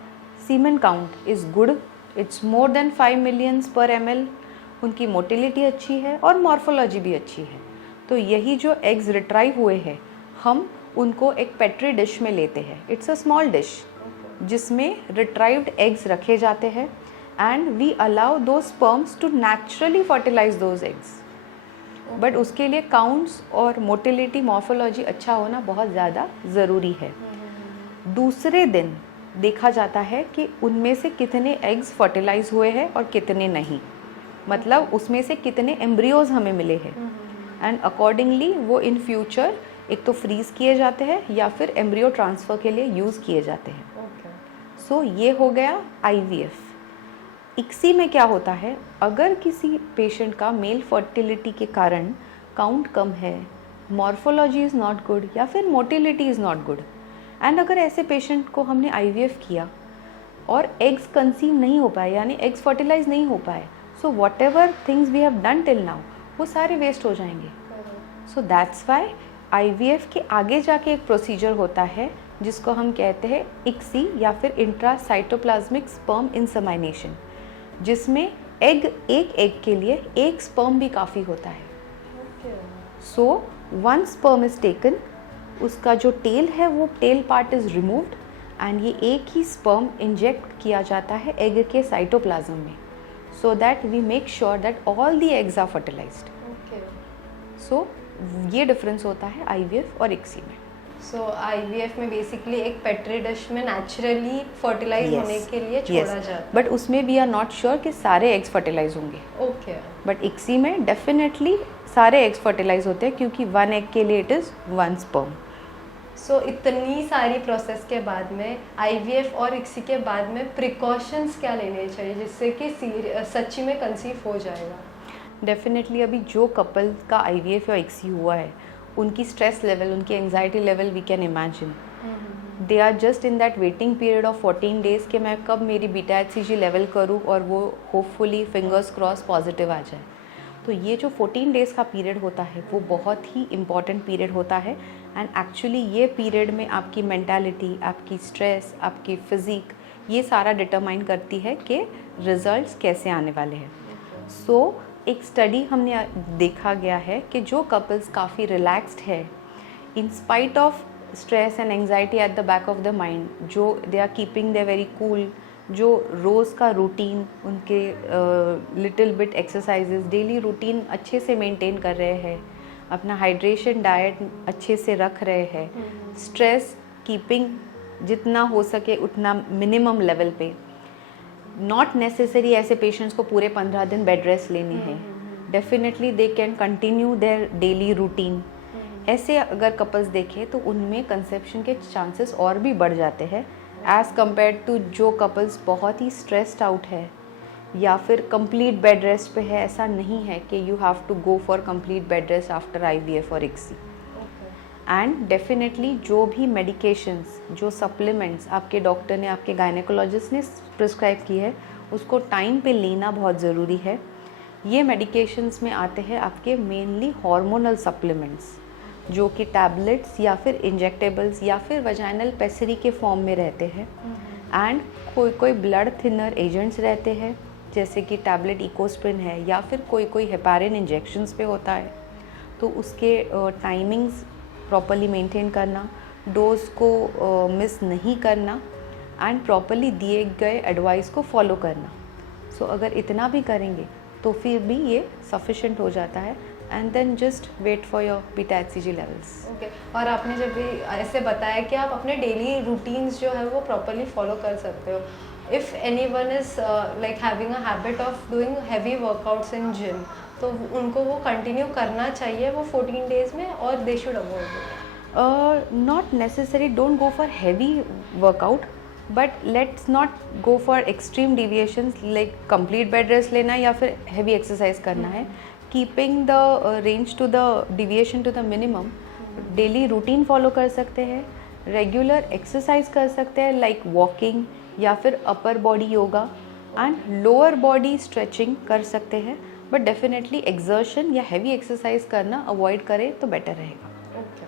semen count is good, it's more than 5 millions per ml, उनकी मोटिलिटी अच्छी है और मॉर्फोलॉजी भी अच्छी है। तो यही जो एग्स रिट्राइव हुए हैं, हम उनको एक पेट्री डिश में लेते हैं। इट्स अ स्मॉल डिश जिसमें रिट्राइव्ड एग्स रखे जाते हैं एंड वी अलाउ दो sperms to naturally fertilize those eggs. But उसके लिए काउंट्स और मोटिलिटी मॉर्फोलॉजी अच्छा होना बहुत ज़्यादा ज़रूरी है। दूसरे दिन देखा जाता है कि उनमें से कितने एग्स फर्टिलाइज हुए हैं और कितने नहीं, मतलब उसमें से कितने एम्ब्रियोज हमें मिले हैं एंड अकॉर्डिंगली वो इन फ्यूचर एक तो फ्रीज किए जाते हैं या फिर एम्ब्रियो ट्रांसफ़र के लिए यूज़ किए जाते हैं। सो ये हो गया IVF। इक्सी में क्या होता है, अगर किसी पेशेंट का मेल फर्टिलिटी के कारण काउंट कम है, मॉर्फोलॉजी इज़ नॉट गुड या फिर motility is not good, and अगर ऐसे पेशेंट को हमने IVF किया और एग्स कंसीव नहीं हो पाए यानी एग्स फर्टिलाइज नहीं हो पाए, so whatever things we have done till now वो सारे वेस्ट हो जाएंगे। सो दैट्स वाई IVF के आगे जाके एक प्रोसीजर होता है जिसको हम कहते हैं इक्सी या फिर इंट्रासाइटोप्लाज्मिक स्पर्म इंसेमिनेशन, जिसमें एक एग के लिए एक स्पर्म भी काफ़ी होता है। So one sperm is taken, उसका जो टेल है वो tail part is removed and ये एक ही स्पर्म इंजेक्ट किया जाता है एग के साइटोप्लाज्म में, so that we make sure that all the eggs are fertilized. So ये डिफरेंस होता है IVF और इक्सी में। सो IVF में बेसिकली एक पेट्री डिश में नेचुरली फर्टिलाइज होने के लिए छोड़ा जाता है, बट उसमें भी आर नॉट श्योर कि सारे एग्स फर्टिलाइज होंगे। ओके। बट इक्सी में डेफिनेटली सारे एग्स फर्टिलाइज होते हैं क्योंकि वन एग के लिए इट इज़ वन स्पर्म। सो इतनी सारी प्रोसेस के बाद में IVF और इक्सी के बाद में प्रिकॉशंस क्या लेने चाहिए जिससे कि सच्ची में कंसीव हो जाएगा? डेफिनेटली अभी जो कपल का IVF या इक्सी हुआ है उनकी स्ट्रेस लेवल, उनकी anxiety level we can imagine. They are just in that waiting period of 14 days कि मैं कब मेरी बीटा HCG लेवल करूँ और वो होपफुली फिंगर्स क्रॉस पॉजिटिव आ जाए। तो ये जो 14 डेज़ का पीरियड होता है वो बहुत ही इम्पॉर्टेंट पीरियड होता है एंड एक्चुअली ये पीरियड में आपकी मेंटालिटी, आपकी स्ट्रेस, आपकी फिज़िक, ये सारा डिटरमाइन करती है कि रिजल्ट्स कैसे आने वाले हैं। सो एक स्टडी हमने देखा गया है कि जो कपल्स काफ़ी रिलैक्स्ड है in spite of stress and anxiety at the back of the mind, जो they are keeping they very cool, जो रोज़ का रूटीन उनके little bit exercises, daily routine अच्छे से मेंटेन कर रहे हैं, अपना हाइड्रेशन डाइट अच्छे से रख रहे हैं, स्ट्रेस कीपिंग जितना हो सके उतना मिनिमम लेवल पे, नॉट नेसेसरी ऐसे पेशेंट्स को पूरे 15 दिन बेड रेस्ट लेनी है, definitely they can continue their daily routine. ऐसे अगर कपल्स देखें तो उनमें कंसेप्शन के चांसेस और भी बढ़ जाते हैं एज़ कम्पेयर टू जो कपल्स बहुत ही स्ट्रेस्ड आउट है या फिर कंप्लीट बेड रेस्ट पे है। ऐसा नहीं है कि you have to go for complete bed rest after IVF और इक्सी। एंड डेफिनेटली जो भी मेडिकेशंस, जो सप्लीमेंट्स आपके डॉक्टर ने, आपके गायनेकोलॉजिस्ट ने प्रिस्क्राइब की है उसको टाइम पे लेना बहुत ज़रूरी है। ये मेडिकेशंस में आते हैं आपके मेनली हार्मोनल सप्लीमेंट्स जो कि टैबलेट्स या फिर इंजेक्टेबल्स या फिर वजाइनल पेसरी के फॉर्म में रहते हैं एंड कोई ब्लड थिनर एजेंट्स रहते हैं जैसे कि टैबलेट इकोस्प्रिन है या फिर कोई हेपारिन इंजेक्शंस पे होता है। तो उसके टाइमिंग्स प्रॉपर्ली मेंटेन करना, डोज को मिस नहीं करना एंड प्रॉपर्ली दिए गए एडवाइस को फॉलो करना। सो अगर इतना भी करेंगे तो फिर भी ये सफिशेंट हो जाता है and then just wait for your beta HCG levels. Okay. और आपने जब भी ऐसे बताया कि आप अपने डेली रूटीन्स जो है वो प्रॉपर्ली फॉलो कर सकते हो। If anyone is like having a habit of doing heavy workouts in gym, तो उनको वो कंटिन्यू करना चाहिए वो 14 डेज़ में और they should avoid? Not necessary, don't go for heavy workout, but let's not go for extreme deviations like complete bed rest लेना या फिर हैवी एक्सरसाइज करना है। Keeping the range to the deviation to the minimum, daily routine follow कर सकते हैं, regular exercise कर सकते हैं लाइक वॉकिंग या फिर upper body yoga and lower body stretching कर सकते हैं, बट डेफिनेटली एक्सर्शन या हैवी एक्सरसाइज करना अवॉइड करें तो बेटर रहेगा। ओके।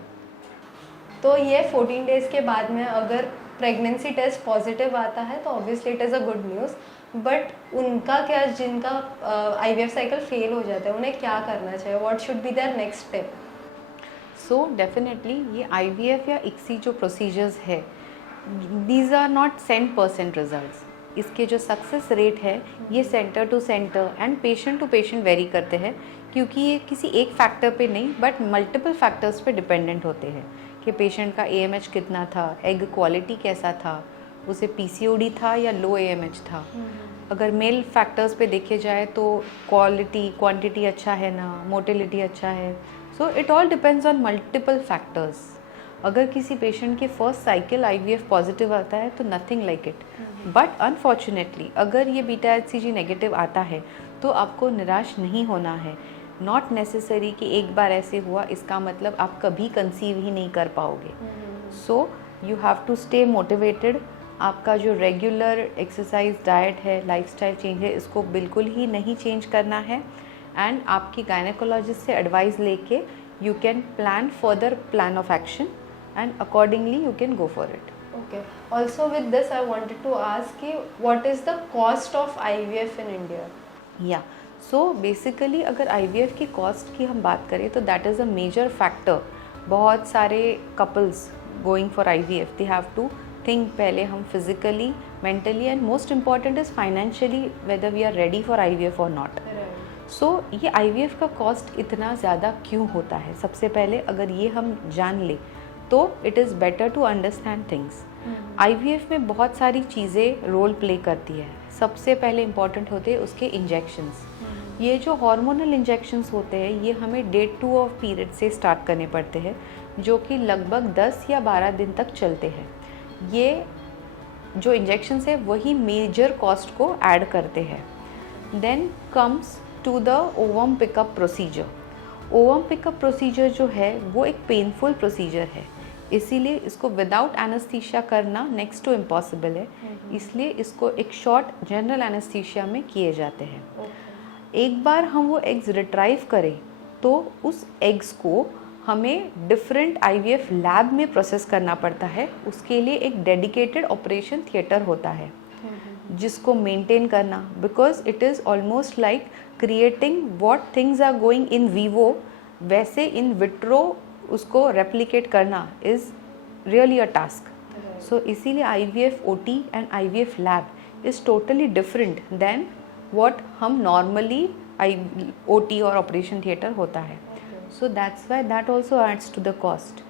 तो ये 14 डेज़ के बाद में अगर प्रेगनेंसी टेस्ट पॉजिटिव आता है तो obviously it is a good news, but उनका क्या, जिनका IVF साइकिल फेल हो जाता है, उन्हें क्या करना चाहिए? What should be there next step? So definitely ये IVF या ICSI जो प्रोसीजर्स है, दीज आर नॉट 100% रिजल्ट्स। इसके जो सक्सेस रेट है ये centre to centre and patient to patient vary करते हैं, क्योंकि ये किसी एक फैक्टर पे नहीं बट मल्टीपल फैक्टर्स पे डिपेंडेंट होते हैं कि पेशेंट का AMH कितना था, एग क्वालिटी कैसा था, उसे PCOD था या लो AMH था। अगर मेल फैक्टर्स पे देखे जाए तो क्वालिटी क्वांटिटी अच्छा है ना, मोटिलिटी अच्छा है। So it all depends on multiple factors. अगर किसी पेशेंट के फर्स्ट साइकिल IVF पॉजिटिव आता है तो nothing like it, but unfortunately अगर ये बीटा HCG नेगेटिव आता है तो आपको निराश नहीं होना है। नॉट नेसेसरी कि एक बार ऐसे हुआ इसका मतलब आप कभी कंसीव ही नहीं कर पाओगे। So you have to stay motivated. आपका जो रेगुलर एक्सरसाइज, डाइट है, लाइफस्टाइल चेंज है, इसको बिल्कुल ही नहीं चेंज करना है। एंड आपकी गायनेकोलॉजिस्ट से एडवाइस लेके you can plan further plan of action and accordingly you can go for it. Okay. Also with this, I wanted to ask कि what is the cost of IVF in India? या so basically अगर IVF की cost की हम बात करें तो that is a major factor. बहुत सारे couples going for IVF they have to think पहले हम physically, mentally and most important is financially whether we are ready for IVF और नॉट। सो ये IVF का कॉस्ट इतना ज़्यादा क्यों होता है? सबसे पहले अगर ये हम जान लें तो it is better to understand things. IVF में बहुत सारी चीज़ें रोल प्ले करती है। सबसे पहले इम्पॉर्टेंट होते हैं उसके इंजेक्शंस। ये जो हार्मोनल इंजेक्शंस होते हैं ये हमें डे 2 ऑफ पीरियड से स्टार्ट करने पड़ते हैं, जो कि लगभग 10 या 12 दिन तक चलते हैं। ये जो इंजेक्शंस है वही मेजर कॉस्ट को ऐड करते हैं। Then comes to the ovum pickup procedure. Ovum pickup procedure जो है वो एक पेनफुल प्रोसीजर है, इसीलिए इसको विदाउट एनेस्थीसिया करना नेक्स्ट टू इम्पॉसिबल है। इसलिए इसको एक शॉर्ट जनरल एनेस्थीसिया में किए जाते हैं। एक बार हम वो एग्स रिट्राइव करें तो उस एग्स को हमें डिफरेंट IVF लैब में प्रोसेस करना पड़ता है। उसके लिए एक डेडिकेटेड ऑपरेशन थिएटर होता है जिसको मेंटेन करना, because it is almost like creating what things are going in vivo, वैसे इन विट्रो उसको रेप्लिकेट करना is really a task. So इसीलिए IVF OT and IVF lab is totally different than what हम normally OT और operation theatre होता है। So that's why that also adds to the cost.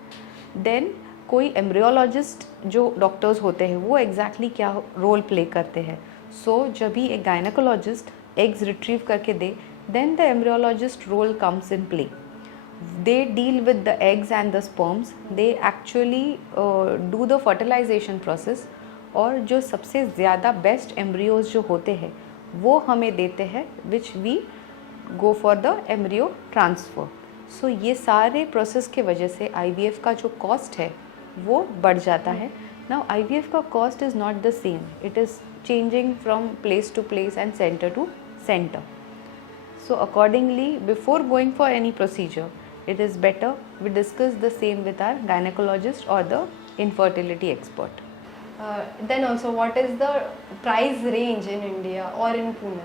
Then कोई embryologist जो doctors होते हैं वो एग्जैक्टली क्या रोल प्ले करते हैं। सो जब भी एक गायनेकोलॉजिस्ट एग्स रिट्रीव करके they, then the embryologist role comes in play. They deal with the eggs and the sperms. They actually do the fertilization process. और जो सबसे ज़्यादा बेस्ट एम्ब्रियोज जो होते हैं वो हमें देते हैं, which we go for the embryo transfer. So ये सारे प्रोसेस के वजह से IVF का जो कॉस्ट है वो बढ़ जाता है। नाउ IVF का cost is not the same, it is changing from place to place and centre to centre. So accordingly, before going for any procedure, it is better we discuss the same with our gynecologist or the infertility expert. Then also, what is the price range in India or in Pune?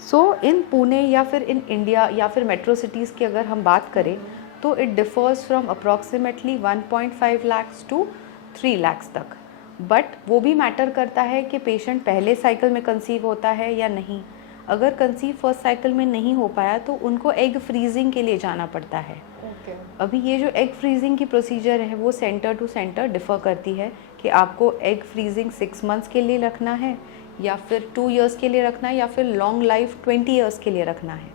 So in Pune या फिर in India या फिर metro cities की अगर हम बात करें तो it differs from approximately 1.5 lakhs to 3 lakhs तक। बट वो भी मैटर करता है कि पेशेंट पहले साइकिल में कंसीव होता है या नहीं। अगर कंसीव फर्स्ट साइकिल में नहीं हो पाया तो उनको एग फ्रीजिंग के लिए जाना पड़ता है। अभी ये जो एग फ्रीजिंग की प्रोसीजर है वो सेंटर टू सेंटर डिफ़र करती है कि आपको एग फ्रीजिंग 6 मंथ्स के लिए रखना है या फिर 2 इयर्स के लिए रखना है या फिर लॉन्ग लाइफ 20 इयर्स के लिए रखना है।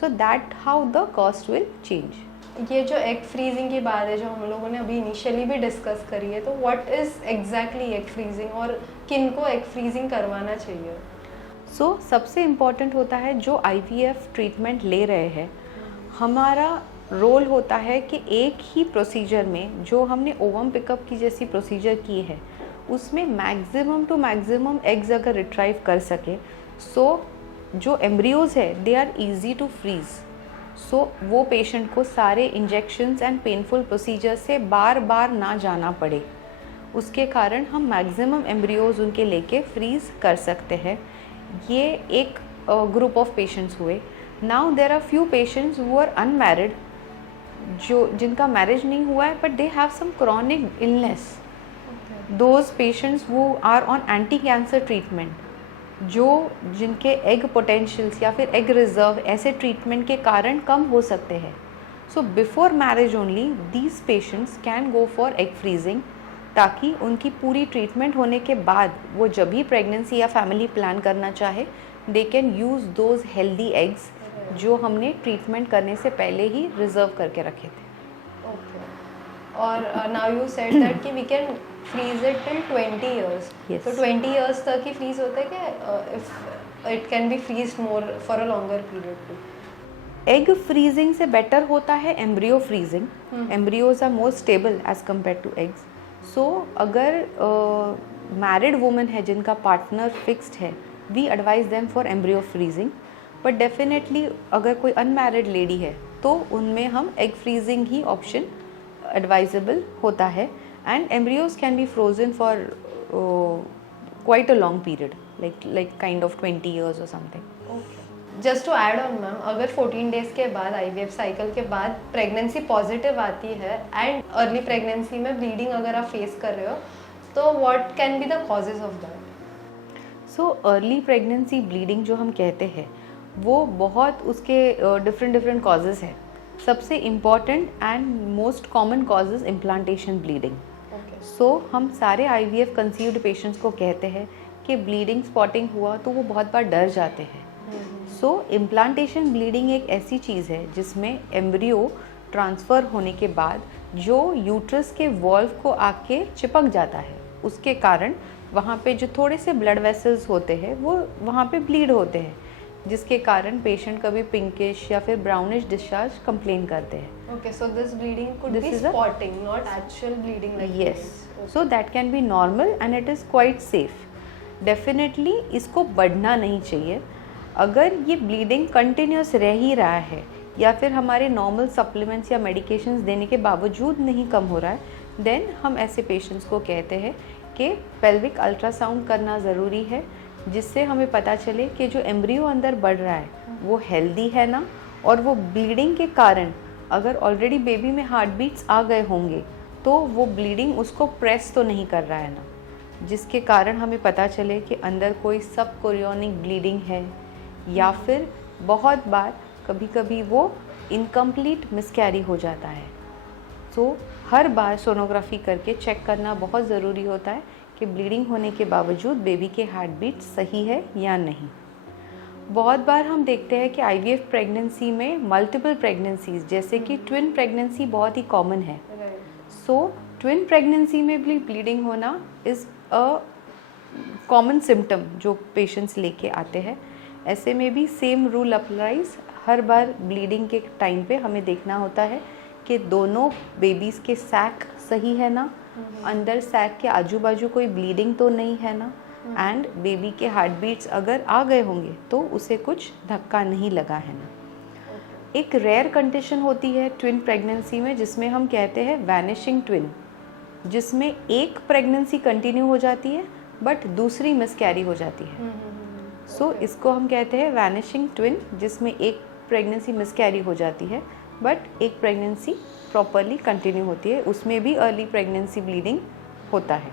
So that how the cost will change. ये जो एग फ्रीजिंग की बात है जो हम लोगों ने अभी इनिशियली भी डिस्कस करी है, तो what is exactly egg freezing और किन को एग फ्रीजिंग करवाना चाहिए? सो सबसे इम्पॉर्टेंट होता है जो IVF ट्रीटमेंट ले रहे हैं, हमारा रोल होता है कि एक ही प्रोसीजर में जो हमने ओवम पिकअप की जैसी प्रोसीजर की है उसमें मैक्सिमम टू मैक्सिमम एग्स अगर रिट्राइव कर सके, सो जो एम्ब्रियोज़ है they are easy to freeze. So वो पेशेंट को सारे इंजेक्शंस एंड पेनफुल प्रोसीजर से बार बार ना जाना पड़े, उसके कारण हम मैक्सिमम एम्ब्रियोज़ उनके लेके फ्रीज़ कर सकते हैं। ये एक ग्रुप ऑफ पेशेंट्स हुए. Now there are few patients who are unmarried, जो जिनका मैरिज नहीं हुआ है but they have some chronic illness. Those patients who are on anti cancer treatment, जो जिनके एग पोटेंशियल्स या फिर एग रिजर्व ऐसे ट्रीटमेंट के कारण कम हो सकते हैं. So before marriage only these patients can go for egg freezing, ताकि उनकी पूरी ट्रीटमेंट होने के बाद वो जब भी प्रेगनेंसी या फैमिली प्लान करना चाहे they can use those healthy eggs जो हमने ट्रीटमेंट करने से पहले ही रिजर्व करके रखे थे. और नाउ यू सेड दैट कि we can freeze it till 20 years. Yes. तो 20 इयर्स तक ही फ्रीज होता है कि if it can be freeze more for a longer period too? Egg freezing से बेटर होता है embryo freezing. Embryos are more stable as compare to eggs. So अगर married women है जिनका पार्टनर फिक्स्ड है, we advise them for embryo freezing. But definitely अगर कोई unmarried lady है तो उनमें हम एग फ्रीजिंग ही ऑप्शन एडवाइजेबल होता है. And embryos can be frozen for quite a long period, like kind of 20 years or something. Just to add on ma'am, अगर 14 डेज के बाद IVF साइकिल के बाद प्रेगनेंसी पॉजिटिव आती है एंड अर्ली प्रेगनेंसी में ब्लीडिंग अगर आप फेस कर रहे हो, तो what can be the causes of that? So early pregnancy bleeding जो हम कहते हैं वो बहुत उसके डिफरेंट कॉजेज़ हैं. सबसे important and most common cause is implantation bleeding. So हम सारे IVF कंसीव्ड पेशेंट्स को कहते हैं कि ब्लीडिंग स्पॉटिंग हुआ तो वो बहुत बार डर जाते हैं. सो इम्प्लांटेशन ब्लीडिंग एक ऐसी चीज़ है जिसमें एम्ब्रियो ट्रांसफ़र होने के बाद जो यूट्रस के वॉल्व को आके चिपक जाता है, उसके कारण वहाँ पे जो थोड़े से ब्लड वेसल्स होते हैं वो वहाँ पे ब्लीड होते हैं, जिसके कारण पेशेंट कभी पिंकिश या फिर ब्राउनिश डिस्चार्ज कंप्लेन करते हैं. Okay, so this bleeding could This be is a- spotting, not actual bleeding like Yes. this. So that can be normal and it is quite safe. Definitely इसको बढ़ना नहीं चाहिए. अगर ये ब्लीडिंग कंटिन्यूस रह ही रहा है या फिर हमारे नॉर्मल सप्लीमेंट्स या मेडिकेशंस देने के बावजूद नहीं कम हो रहा है, देन हम ऐसे पेशेंट्स को कहते हैं कि पेल्विक अल्ट्रासाउंड करना ज़रूरी है, जिससे हमें पता चले कि जो एम्ब्रियो अंदर बढ़ रहा है वो हेल्दी है ना, और वो ब्लीडिंग के कारण अगर ऑलरेडी बेबी में हार्ट बीट्स आ गए होंगे तो वो ब्लीडिंग उसको प्रेस तो नहीं कर रहा है ना, जिसके कारण हमें पता चले कि अंदर कोई सब कोरियोनिक ब्लीडिंग है, या फिर बहुत बार कभी कभी वो इनकम्प्लीट मिसकैरी हो जाता है. सो हर बार सोनोग्राफी करके चेक करना बहुत ज़रूरी होता है कि ब्लीडिंग होने के बावजूद बेबी के हार्ट बीट सही है या नहीं. बहुत बार हम देखते हैं कि IVF प्रेगनेंसी में मल्टीपल प्रेगनेंसीज जैसे कि ट्विन प्रेगनेंसी बहुत ही कॉमन है. सो ट्विन प्रेगनेंसी में भी ब्लीडिंग होना इज़ अ कॉमन सिम्टम जो पेशेंट्स लेके आते हैं. ऐसे में भी सेम रूल अप्लाइज. हर बार ब्लीडिंग के टाइम पे हमें देखना होता है कि दोनों बेबीज़ के सैक सही है ना, अंदर सैक के आजू बाजू कोई ब्लीडिंग तो नहीं है ना, एंड बेबी के हार्ट बीट्स अगर आ गए होंगे तो उसे कुछ धक्का नहीं लगा है ना. एक रेयर कंडीशन होती है ट्विन प्रेगनेंसी में जिसमें हम कहते हैं वैनिशिंग ट्विन, जिसमें एक प्रेगनेंसी कंटिन्यू हो जाती है बट दूसरी मिसकैरी हो जाती है. सो इसको हम कहते हैं वैनिशिंग ट्विन, जिसमें एक प्रेगनेंसी मिसकैरी हो जाती है बट एक प्रेगनेंसी प्रॉपरली कंटिन्यू होती है. उसमें भी अर्ली प्रेगनेंसी ब्लीडिंग होता है.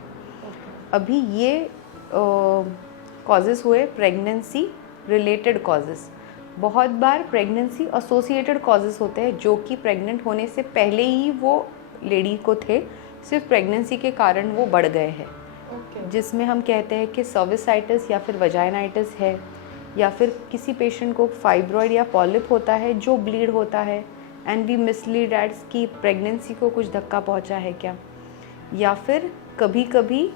अभी ये कॉजेज़ हुए प्रेगनेंसी रिलेटेड कॉजेज़. बहुत बार प्रेगनेंसी एसोसिएटेड कॉजेज़ होते हैं जो कि प्रेग्नेंट होने से पहले ही वो लेडी को थे, सिर्फ प्रेगनेंसी के कारण वो बढ़ गए हैं. जिसमें हम कहते हैं कि सर्विसाइटिस या फिर वजाइनाइटिस है, या फिर किसी पेशेंट को फाइब्रॉइड या पॉलिप होता है जो ब्लीड होता है एंड वी मिसलीड एड्स कि प्रेगनेंसी को कुछ धक्का पहुंचा है क्या, या फिर कभी कभी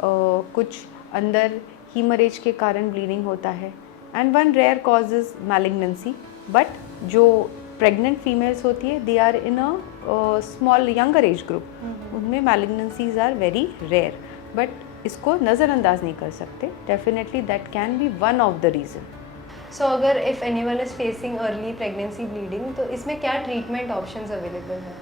कुछ अंदर हीमरेज के कारण ब्लीडिंग होता है. And one rare cause is malignancy. But जो प्रेग्नेंट फीमेल्स होती है they are in a small younger age group, उनमें malignancies are very rare. But इसको नज़रअंदाज नहीं कर सकते. Definitely that can be one of the reason. So अगर if anyone is facing early pregnancy bleeding, तो इसमें क्या ट्रीटमेंट ऑप्शंस अवेलेबल है?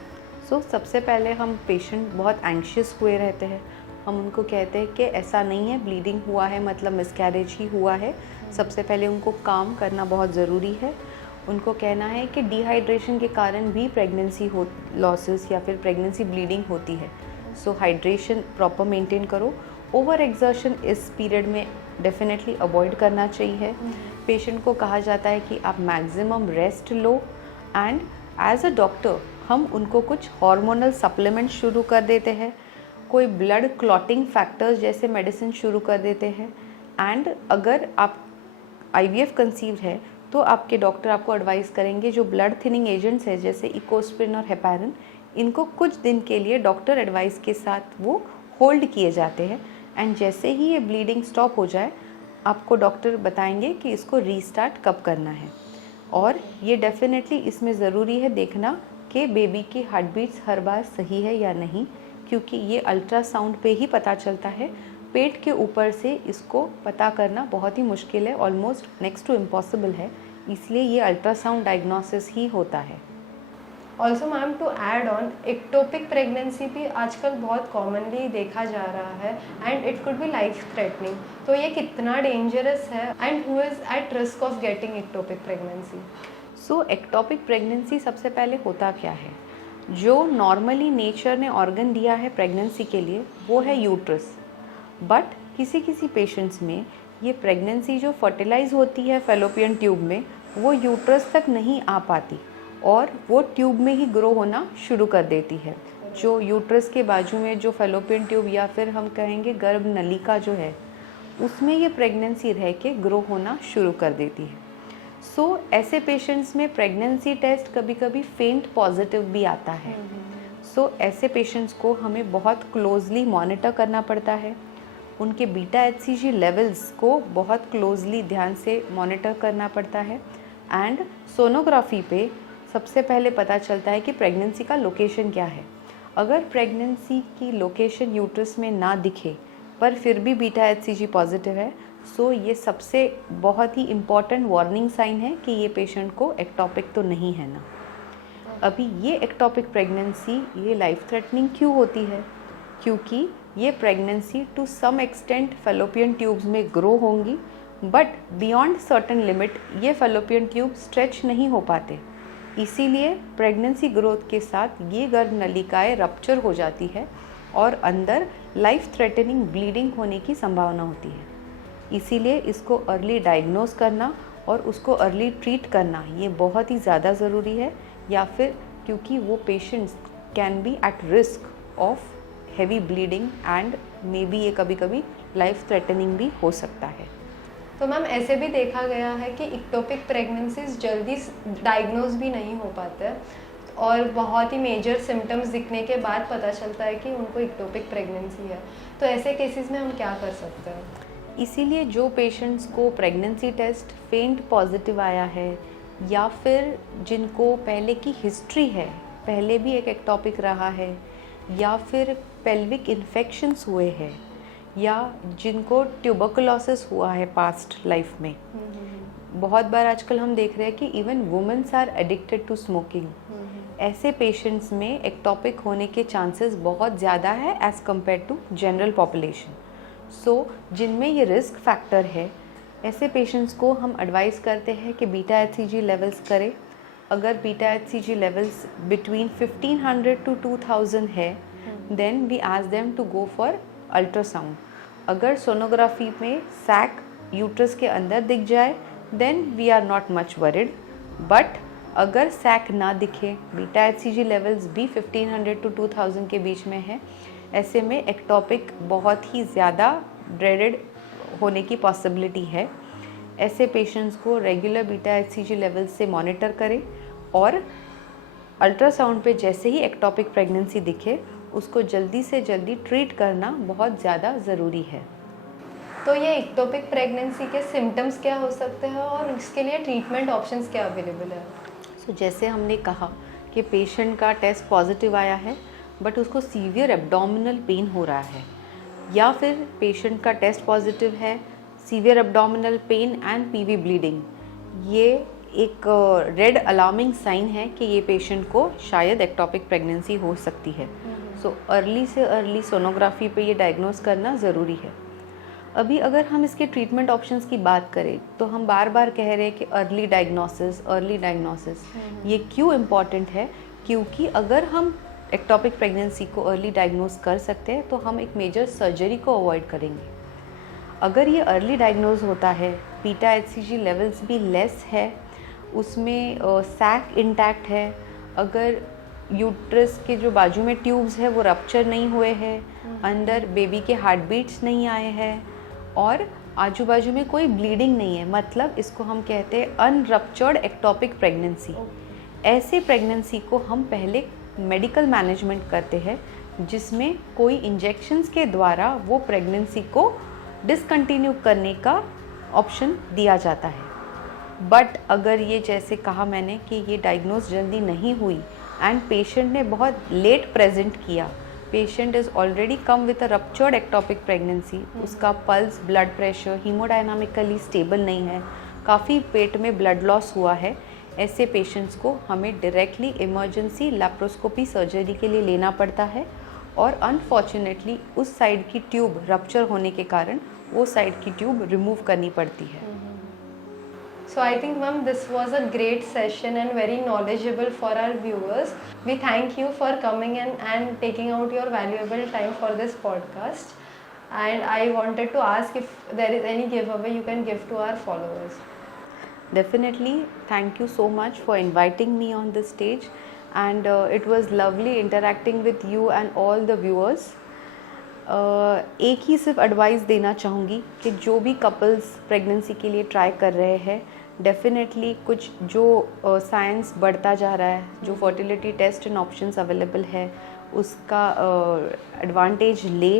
सो सबसे पहले हम पेशेंट बहुत एंग्शियस हुए रहते हैं, हम उनको कहते हैं कि ऐसा नहीं है, ब्लीडिंग हुआ है मतलब मिसकैरेज ही हुआ है. सबसे पहले उनको काम करना बहुत ज़रूरी है। उनको कहना है कि डिहाइड्रेशन के कारण भी प्रेगनेंसी हो लॉसेस या फिर प्रेगनेंसी ब्लीडिंग होती है। सो हाइड्रेशन प्रॉपर मेंटेन करो। ओवर एक्सर्शन इस पीरियड में डेफिनेटली अवॉइड करना चाहिए। पेशेंट को कहा जाता है कि आप मैक्सिमम रेस्ट लो एंड एज अ डॉक्टर हम उनको कुछ हार्मोनल सप्लीमेंट शुरू कर देते हैं, कोई ब्लड क्लॉटिंग फैक्टर्स जैसे मेडिसिन शुरू कर देते हैं। एंड अगर आप IVF कंसीव्ड है तो आपके डॉक्टर आपको एडवाइस करेंगे जो ब्लड थिनिंग एजेंट्स है जैसे इकोस्प्रिन और हेपारिन, इनको कुछ दिन के लिए डॉक्टर एडवाइस के साथ वो होल्ड किए जाते हैं। एंड जैसे ही ये ब्लीडिंग स्टॉप हो जाए आपको डॉक्टर बताएंगे कि इसको रीस्टार्ट कब करना है। और ये डेफिनेटली इसमें ज़रूरी है देखना कि बेबी की हार्ट बीट्स हर बार सही है या नहीं, क्योंकि ये अल्ट्रासाउंड पे ही पता चलता है। पेट के ऊपर से इसको पता करना बहुत ही मुश्किल है, ऑलमोस्ट नेक्स्ट टू इम्पॉसिबल है, इसलिए ये अल्ट्रासाउंड डायग्नोसिस ही होता है। Also ma'am, to add on, ectopic pregnancy भी आजकल बहुत कॉमनली देखा जा रहा है and it could be life threatening. तो ये कितना डेंजरस है and who is at risk of getting ectopic pregnancy? So ectopic pregnancy सबसे पहले होता क्या है? जो नॉर्मली नेचर ने ऑर्गन दिया है प्रेगनेंसी के लिए वो है यूट्रस, बट किसी किसी पेशेंट्स में ये प्रेगनेंसी जो फर्टिलाइज होती है फेलोपियन ट्यूब में वो यूट्रस तक नहीं आ पाती और वो ट्यूब में ही ग्रो होना शुरू कर देती है। जो यूट्रस के बाजू में जो फेलोपियन ट्यूब या फिर हम कहेंगे गर्भ नलिका जो है उसमें ये प्रेगनेंसी रह के ग्रो होना शुरू कर देती है। सो ऐसे पेशेंट्स में प्रेगनेंसी टेस्ट कभी कभी फेंट पॉजिटिव भी आता है। सो ऐसे पेशेंट्स को हमें बहुत क्लोजली मॉनिटर करना पड़ता है। उनके बीटा HCG लेवल्स को बहुत क्लोजली ध्यान से मॉनिटर करना पड़ता है। एंड सोनोग्राफी पे सबसे पहले पता चलता है कि प्रेगनेंसी का लोकेशन क्या है। अगर प्रेगनेंसी की लोकेशन यूट्रस में ना दिखे पर फिर भी बीटा HCG पॉजिटिव है, सो ये सबसे बहुत ही इम्पॉर्टेंट वार्निंग साइन है कि ये पेशेंट को एक्टोपिक तो नहीं है ना। अभी ये एक्टोपिक प्रेगनेंसी ये लाइफ थ्रेटनिंग क्यों होती है? क्योंकि ये pregnancy to some extent fallopian tubes में ग्रो होंगी, बट बियॉन्ड सर्टेन लिमिट ये फेलोपियन ट्यूब स्ट्रेच नहीं हो पाते। इसीलिए प्रेगनेंसी ग्रोथ के साथ ये गर्भ नलिकाएँ रप्चर हो जाती है और अंदर लाइफ थ्रेटनिंग ब्लीडिंग होने की संभावना होती है। इसीलिए इसको अर्ली डायग्नोज करना और उसको अर्ली ट्रीट करना ये बहुत ही ज़्यादा ज़रूरी है, या फिर क्योंकि वो patients can be eight risk of heavy bleeding and may be ये कभी कभी लाइफ थ्रेटनिंग भी हो सकता है। तो मैम ऐसे भी देखा गया है कि एक्टोपिक प्रेगनेंसीज जल्दी डायग्नोज भी नहीं हो पाते और बहुत ही मेजर सिम्टम्स दिखने के बाद पता चलता है कि उनको एक्टोपिक प्रेगनेंसी है। तो ऐसे केसेस में हम क्या कर सकते हैं? इसीलिए जो पेशेंट्स को प्रेगनेंसी टेस्ट फेंट पॉजिटिव आया है या फिर जिनको पहले की हिस्ट्री है, पहले भी एक एक्टोपिक रहा है, या फिर पेल्विक इन्फेक्शंस हुए हैं, या जिनको ट्यूबरकुलोसिस हुआ है पास्ट लाइफ में, बहुत बार आजकल हम देख रहे हैं कि even womens are addicted to smoking. ऐसे पेशेंट्स में एक्टोपिक होने के चांसेस बहुत ज़्यादा है as compare to general population. So जिनमें ये रिस्क फैक्टर है ऐसे पेशेंट्स को हम एडवाइस करते हैं कि बीटा HCG लेवल्स करें। अगर beta HCG levels between 1500 to 2000 है then we ask them to go for ultrasound. अगर सोनोग्राफी में सैक यूट्रस के अंदर दिख जाए then we are not much worried, but अगर सैक ना दिखे, बीटा HCG लेवल्स भी 1500 to 2000 के बीच में है, ऐसे में एक्टोपिक बहुत ही ज़्यादा ड्रेडेड होने की पॉसिबिलिटी है। ऐसे पेशेंट्स को रेगुलर बीटा HCG लेवल्स से मॉनिटर करें और अल्ट्रासाउंड पे जैसे ही एक्टोपिक प्रेगनेंसी दिखे उसको जल्दी से जल्दी ट्रीट करना बहुत ज़्यादा ज़रूरी है। तो ये एक्टोपिक प्रेगनेंसी के सिम्टम्स क्या हो सकते हैं और इसके लिए ट्रीटमेंट ऑप्शंस क्या अवेलेबल है? सो जैसे हमने कहा कि पेशेंट का टेस्ट पॉजिटिव आया है बट उसको सीवियर एब्डोमिनल पेन हो रहा है, या फिर पेशेंट का टेस्ट पॉजिटिव है, severe abdominal pain and PV bleeding, ये एक रेड अलार्मिंग साइन है कि ये पेशेंट को शायद एक्टोपिक प्रेगनेंसी हो सकती है। सो अर्ली से अर्ली सोनोग्राफी पे ये डायग्नोज करना ज़रूरी है। अभी अगर हम इसके ट्रीटमेंट ऑप्शंस की बात करें तो हम बार बार कह रहे हैं कि अर्ली डायग्नोसिस ये क्यों इम्पॉर्टेंट है, क्योंकि अगर हम एक्टोपिक प्रेगनेंसी को अर्ली डायग्नोज कर सकते हैं तो हम एक मेजर सर्जरी को अवॉइड करेंगे। अगर ये अर्ली डायग्नोज होता है, बीटा HCG लेवल्स भी लेस है, उसमें सैक इंटैक्ट है, अगर यूट्रस के जो बाजू में ट्यूब्स है वो रप्चर नहीं हुए हैं, अंदर बेबी के हार्ट बीट्स नहीं आए हैं और आजू बाजू में कोई ब्लीडिंग नहीं है, मतलब इसको हम कहते हैं अनरप्चर्ड एक्टोपिक प्रेगनेंसी। ऐसे प्रेगनेंसी को हम पहले मेडिकल मैनेजमेंट करते हैं जिसमें कोई इंजेक्शंस के द्वारा वो प्रेगनेंसी को डिसकंटिन्यू करने का ऑप्शन दिया जाता है। बट अगर ये जैसे कहा मैंने कि ये डायग्नोज जल्दी नहीं हुई एंड पेशेंट ने बहुत लेट प्रेजेंट किया, patient is already come with a ruptured ectopic pregnancy, उसका पल्स, ब्लड प्रेशर हीमोडायनामिकली स्टेबल नहीं है, काफ़ी पेट में ब्लड लॉस हुआ है, ऐसे पेशेंट्स को हमें डायरेक्टली इमरजेंसी लैप्रोस्कोपी सर्जरी के लिए लेना पड़ता है और अनफॉर्चुनेटली उस साइड की ट्यूब रप्चर होने के कारण वो साइड की ट्यूब रिमूव करनी पड़ती है। So I think ma'am this was a great session and very knowledgeable for our viewers. We thank you for coming in and taking out your valuable time for this podcast. And I wanted to ask if there is any giveaway you can give to our followers. Definitely, thank you so much for inviting me on this stage and it was lovely interacting with you and all the viewers. एक ही सिर्फ advice देना चाहूँगी कि जो भी couples pregnancy के लिए try कर रहे हैं, डेफिनेटली कुछ जो साइंस बढ़ता जा रहा है, जो fertility test and options available है उसका एडवांटेज ले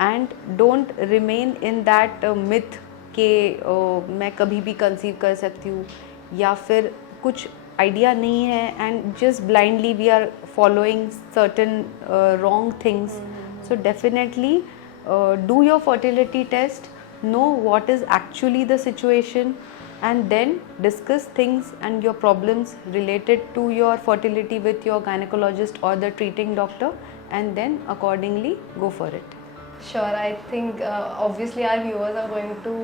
and don't remain in that myth कि मैं कभी भी कंसीव कर सकती हूँ या फिर कुछ आइडिया नहीं है and just blindly we are following certain wrong things. So definitely do your fertility test, know what is actually the situation and then discuss things and your problems related to your fertility with your gynecologist or the treating doctor and then accordingly go for it. Sure, I think obviously our viewers are going to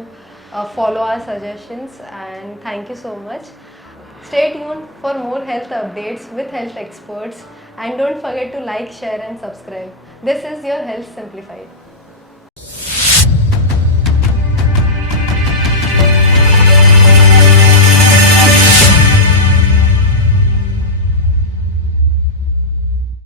follow our suggestions and thank you so much. Stay tuned for more health updates with health experts and don't forget to like, share and subscribe. This is your Health Simplified.